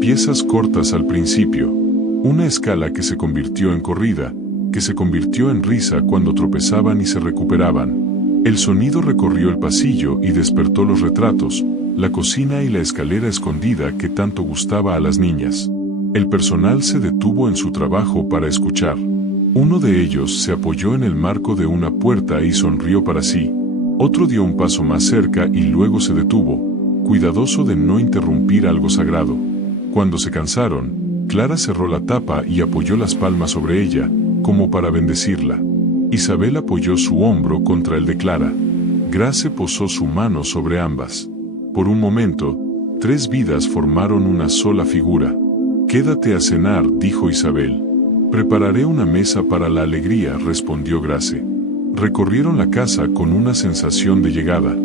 Piezas cortas al principio. Una escala que se convirtió en corrida, que se convirtió en risa cuando tropezaban y se recuperaban. El sonido recorrió el pasillo y despertó los retratos, la cocina y la escalera escondida que tanto gustaba a las niñas. El personal se detuvo en su trabajo para escuchar. Uno de ellos se apoyó en el marco de una puerta y sonrió para sí. Otro dio un paso más cerca y luego se detuvo, cuidadoso de no interrumpir algo sagrado. Cuando se cansaron, Clara cerró la tapa y apoyó las palmas sobre ella, como para bendecirla. Isabel apoyó su hombro contra el de Clara. Grace posó su mano sobre ambas. Por un momento, 3 vidas formaron una sola figura. Quédate a cenar, dijo Isabel. Prepararé una mesa para la alegría, respondió Grace. Recorrieron la casa con una sensación de llegada.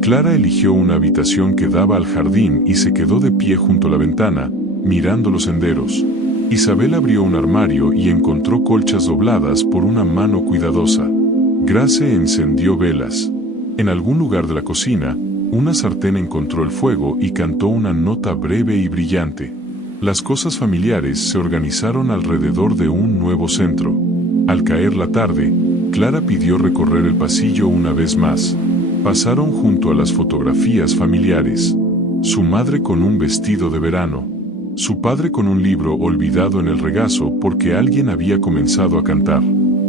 Clara eligió una habitación que daba al jardín y se quedó de pie junto a la ventana, mirando los senderos. Isabel abrió un armario y encontró colchas dobladas por una mano cuidadosa. Grace encendió velas. En algún lugar de la cocina, una sartén encontró el fuego y cantó una nota breve y brillante. Las cosas familiares se organizaron alrededor de un nuevo centro. Al caer la tarde, Clara pidió recorrer el pasillo una vez más. Pasaron junto a las fotografías familiares. Su madre con un vestido de verano. Su padre con un libro olvidado en el regazo porque alguien había comenzado a cantar.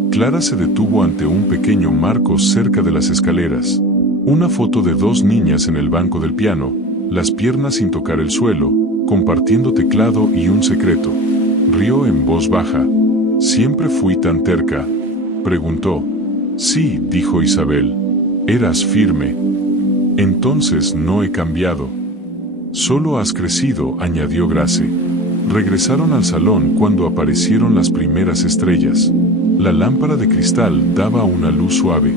Clara se detuvo ante un pequeño marco cerca de las escaleras. Una foto de 2 niñas en el banco del piano, las piernas sin tocar el suelo, compartiendo teclado y un secreto. Rió en voz baja. ¿Siempre fui tan terca?, preguntó. Sí, dijo Isabel. Eras firme. Entonces no he cambiado. Solo has crecido, añadió Grace. Regresaron al salón cuando aparecieron las primeras estrellas. La lámpara de cristal daba una luz suave.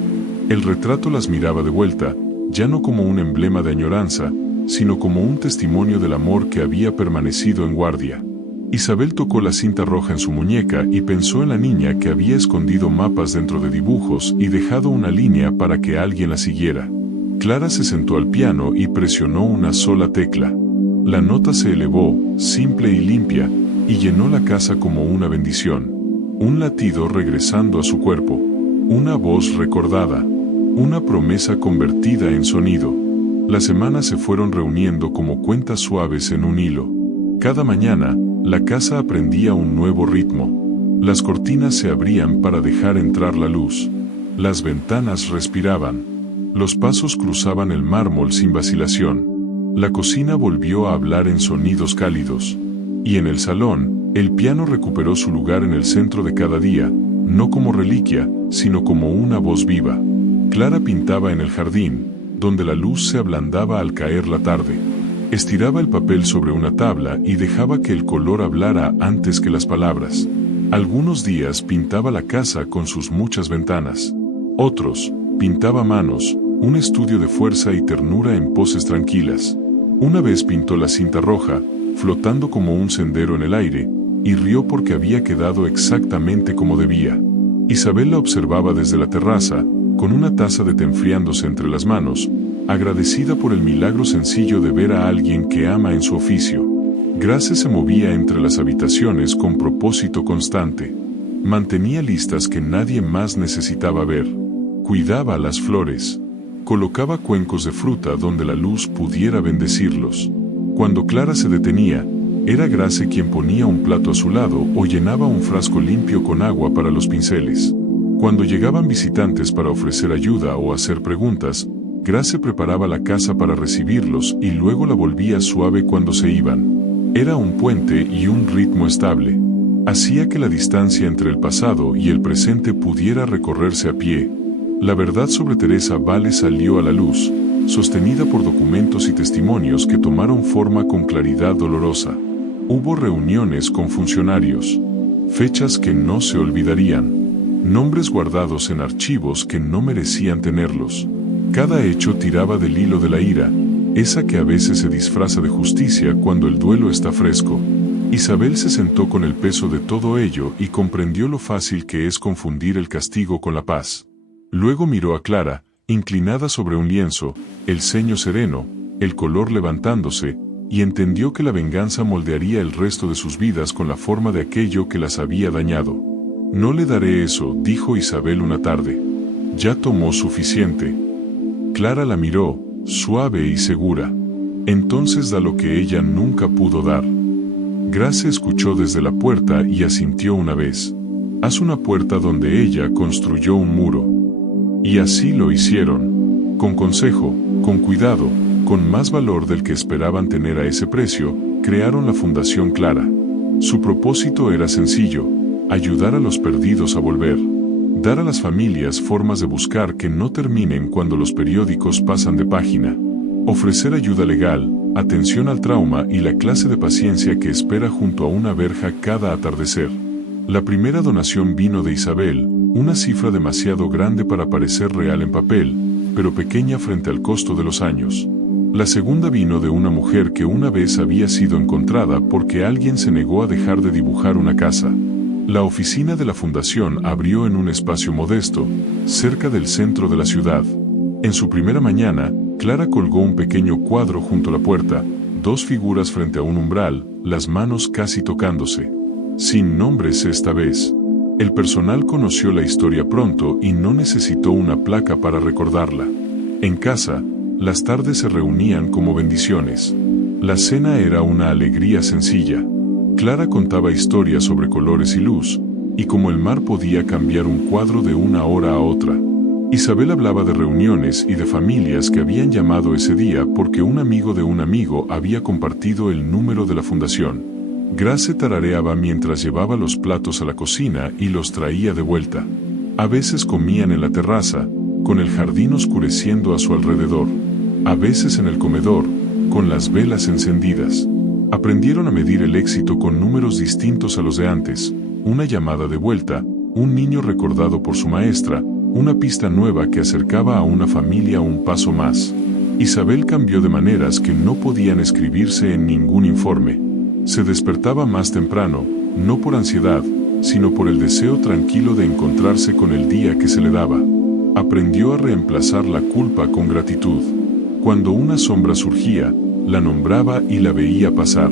El retrato las miraba de vuelta, ya no como un emblema de añoranza, sino como un testimonio del amor que había permanecido en guardia. Isabel tocó la cinta roja en su muñeca y pensó en la niña que había escondido mapas dentro de dibujos y dejado una línea para que alguien la siguiera. Clara se sentó al piano y presionó una sola tecla. La nota se elevó, simple y limpia, y llenó la casa como una bendición. Un latido regresando a su cuerpo. Una voz recordada. Una promesa convertida en sonido. Las semanas se fueron reuniendo como cuentas suaves en un hilo. Cada mañana, la casa aprendía un nuevo ritmo. Las cortinas se abrían para dejar entrar la luz. Las ventanas respiraban. Los pasos cruzaban el mármol sin vacilación. La cocina volvió a hablar en sonidos cálidos. Y en el salón, el piano recuperó su lugar en el centro de cada día, no como reliquia, sino como una voz viva. Clara pintaba en el jardín, donde la luz se ablandaba al caer la tarde. Estiraba el papel sobre una tabla y dejaba que el color hablara antes que las palabras. Algunos días pintaba la casa con sus muchas ventanas. Otros, pintaba a manos, un estudio de fuerza y ternura en poses tranquilas. Una vez pintó la cinta roja, flotando como un sendero en el aire, y rió porque había quedado exactamente como debía. Isabel la observaba desde la terraza, con una taza de té enfriándose entre las manos, agradecida por el milagro sencillo de ver a alguien que ama en su oficio. Grace se movía entre las habitaciones con propósito constante. Mantenía listas que nadie más necesitaba ver. Cuidaba las flores. Colocaba cuencos de fruta donde la luz pudiera bendecirlos. Cuando Clara se detenía, era Grace quien ponía un plato a su lado o llenaba un frasco limpio con agua para los pinceles. Cuando llegaban visitantes para ofrecer ayuda o hacer preguntas, Grace preparaba la casa para recibirlos y luego la volvía suave cuando se iban. Era un puente y un ritmo estable. Hacía que la distancia entre el pasado y el presente pudiera recorrerse a pie. La verdad sobre Teresa Vale salió a la luz, sostenida por documentos y testimonios que tomaron forma con claridad dolorosa. Hubo reuniones con funcionarios. Fechas que no se olvidarían. nombres guardados en archivos que no merecían tenerlos. Cada hecho tiraba del hilo de la ira, esa que a veces se disfraza de justicia cuando el duelo está fresco. Isabel se sentó con el peso de todo ello y comprendió lo fácil que es confundir el castigo con la paz. Luego miró a Clara, inclinada sobre un lienzo, el ceño sereno, el color levantándose, y entendió que la venganza moldearía el resto de sus vidas con la forma de aquello que las había dañado. «No le daré eso», dijo Isabel una tarde. «Ya tomó suficiente». Clara la miró, suave y segura. «Entonces da lo que ella nunca pudo dar». Grace escuchó desde la puerta y asintió una vez. «Haz una puerta donde ella construyó un muro». Y así lo hicieron. Con consejo, con cuidado, con más valor del que esperaban tener a ese precio, crearon la Fundación Clara. Su propósito era sencillo: ayudar a los perdidos a volver. Dar a las familias formas de buscar que no terminen cuando los periódicos pasan de página. Ofrecer ayuda legal, atención al trauma y la clase de paciencia que espera junto a una verja cada atardecer. La primera donación vino de Isabel, una cifra demasiado grande para parecer real en papel, pero pequeña frente al costo de los años. La segunda vino de una mujer que una vez había sido encontrada porque alguien se negó a dejar de dibujar una casa. La oficina de la fundación abrió en un espacio modesto, cerca del centro de la ciudad. En su primera mañana, Clara colgó un pequeño cuadro junto a la puerta, dos figuras frente a un umbral, las manos casi tocándose. Sin nombres esta vez. El personal conoció la historia pronto y no necesitó una placa para recordarla. En casa, las tardes se reunían como bendiciones. La cena era una alegría sencilla. Clara contaba historias sobre colores y luz, y cómo el mar podía cambiar un cuadro de una hora a otra. Isabel hablaba de reuniones y de familias que habían llamado ese día porque un amigo de un amigo había compartido el número de la fundación. Grace tarareaba mientras llevaba los platos a la cocina y los traía de vuelta. A veces comían en la terraza, con el jardín oscureciendo a su alrededor. A veces en el comedor, con las velas encendidas. Aprendieron a medir el éxito con números distintos a los de antes, una llamada de vuelta, un niño recordado por su maestra, una pista nueva que acercaba a una familia un paso más. Isabel cambió de maneras que no podían escribirse en ningún informe. Se despertaba más temprano, no por ansiedad, sino por el deseo tranquilo de encontrarse con el día que se le daba. Aprendió a reemplazar la culpa con gratitud. Cuando una sombra surgía, la nombraba y la veía pasar.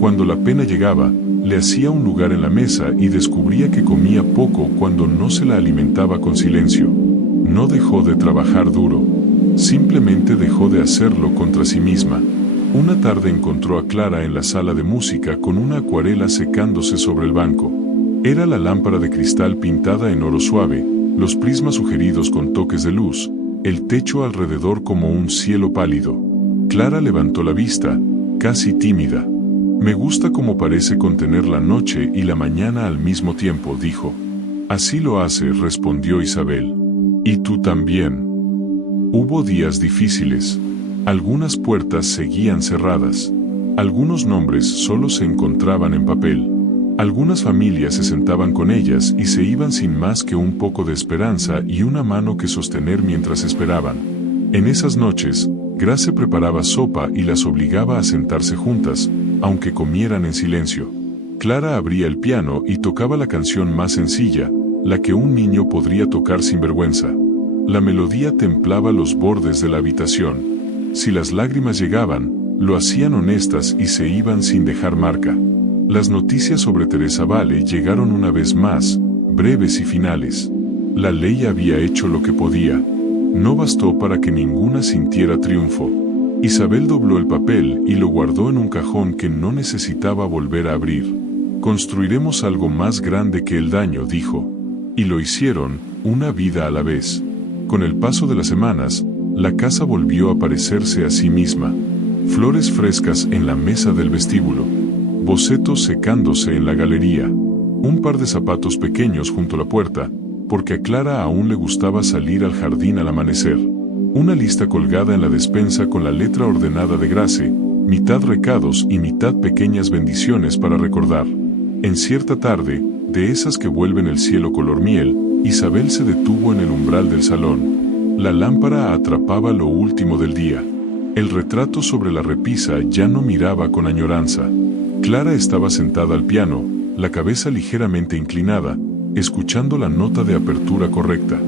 Cuando la pena llegaba, le hacía un lugar en la mesa y descubría que comía poco cuando no se la alimentaba con silencio. No dejó de trabajar duro, simplemente dejó de hacerlo contra sí misma. Una tarde encontró a Clara en la sala de música con una acuarela secándose sobre el banco. Era la lámpara de cristal pintada en oro suave, los prismas sugeridos con toques de luz, el techo alrededor como un cielo pálido. Clara levantó la vista, casi tímida. «Me gusta cómo parece contener la noche y la mañana al mismo tiempo», dijo. «Así lo hace», respondió Isabel. «Y tú también». Hubo días difíciles. Algunas puertas seguían cerradas. Algunos nombres solo se encontraban en papel. Algunas familias se sentaban con ellas y se iban sin más que un poco de esperanza y una mano que sostener mientras esperaban. En esas noches, Grace preparaba sopa y las obligaba a sentarse juntas, aunque comieran en silencio. Clara abría el piano y tocaba la canción más sencilla, la que un niño podría tocar sin vergüenza. La melodía templaba los bordes de la habitación. Si las lágrimas llegaban, lo hacían honestas y se iban sin dejar marca. Las noticias sobre Teresa Vale llegaron una vez más, breves y finales. La ley había hecho lo que podía. No bastó para que ninguna sintiera triunfo. Isabel dobló el papel y lo guardó en un cajón que no necesitaba volver a abrir. «Construiremos algo más grande que el daño», dijo. Y lo hicieron, una vida a la vez. Con el paso de las semanas, la casa volvió a parecerse a sí misma. Flores frescas en la mesa del vestíbulo. Bocetos secándose en la galería. Un par de zapatos pequeños junto a la puerta, porque a Clara aún le gustaba salir al jardín al amanecer. Una lista colgada en la despensa con la letra ordenada de Grace, mitad recados y mitad pequeñas bendiciones para recordar. En cierta tarde, de esas que vuelven el cielo color miel, Isabel se detuvo en el umbral del salón. La lámpara atrapaba lo último del día. El retrato sobre la repisa ya no miraba con añoranza. Clara estaba sentada al piano, la cabeza ligeramente inclinada, escuchando la nota de apertura correcta.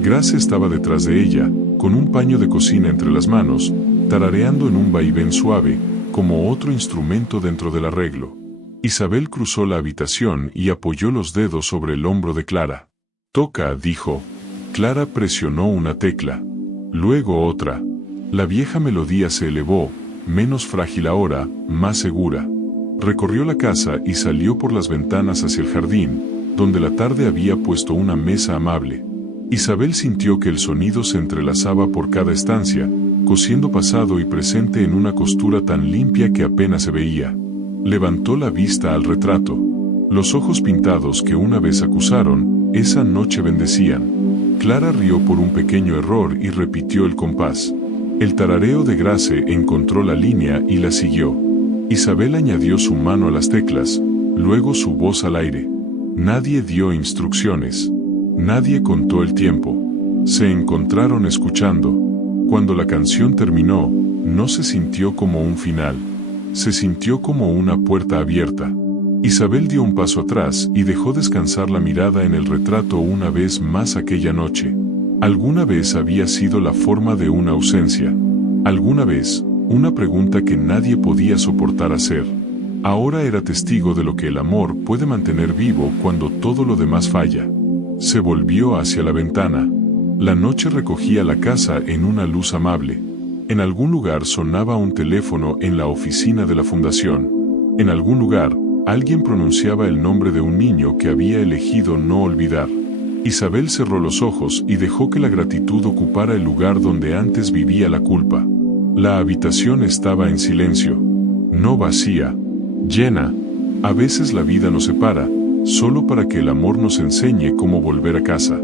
Grace estaba detrás de ella, con un paño de cocina entre las manos, tarareando en un vaivén suave, como otro instrumento dentro del arreglo. Isabel cruzó la habitación y apoyó los dedos sobre el hombro de Clara. «Toca», dijo. Clara presionó una tecla. Luego otra. La vieja melodía se elevó, menos frágil ahora, más segura. Recorrió la casa y salió por las ventanas hacia el jardín, donde la tarde había puesto una mesa amable. Isabel sintió que el sonido se entrelazaba por cada estancia, cosiendo pasado y presente en una costura tan limpia que apenas se veía. Levantó la vista al retrato. Los ojos pintados que una vez acusaron, esa noche bendecían. Clara rió por un pequeño error y repitió el compás. El tarareo de Grace encontró la línea y la siguió. Isabel añadió su mano a las teclas, luego su voz al aire. Nadie dio instrucciones. Nadie contó el tiempo. Se encontraron escuchando. Cuando la canción terminó, no se sintió como un final. Se sintió como una puerta abierta. Isabel dio un paso atrás y dejó descansar la mirada en el retrato una vez más aquella noche. Alguna vez había sido la forma de una ausencia. Alguna vez, una pregunta que nadie podía soportar hacer. Ahora era testigo de lo que el amor puede mantener vivo cuando todo lo demás falla. Se volvió hacia la ventana. La noche recogía la casa en una luz amable. En algún lugar sonaba un teléfono en la oficina de la fundación. En algún lugar, alguien pronunciaba el nombre de un niño que había elegido no olvidar. Isabel cerró los ojos y dejó que la gratitud ocupara el lugar donde antes vivía la culpa. La habitación estaba en silencio. No vacía, llena. A veces la vida nos separa, solo para que el amor nos enseñe cómo volver a casa.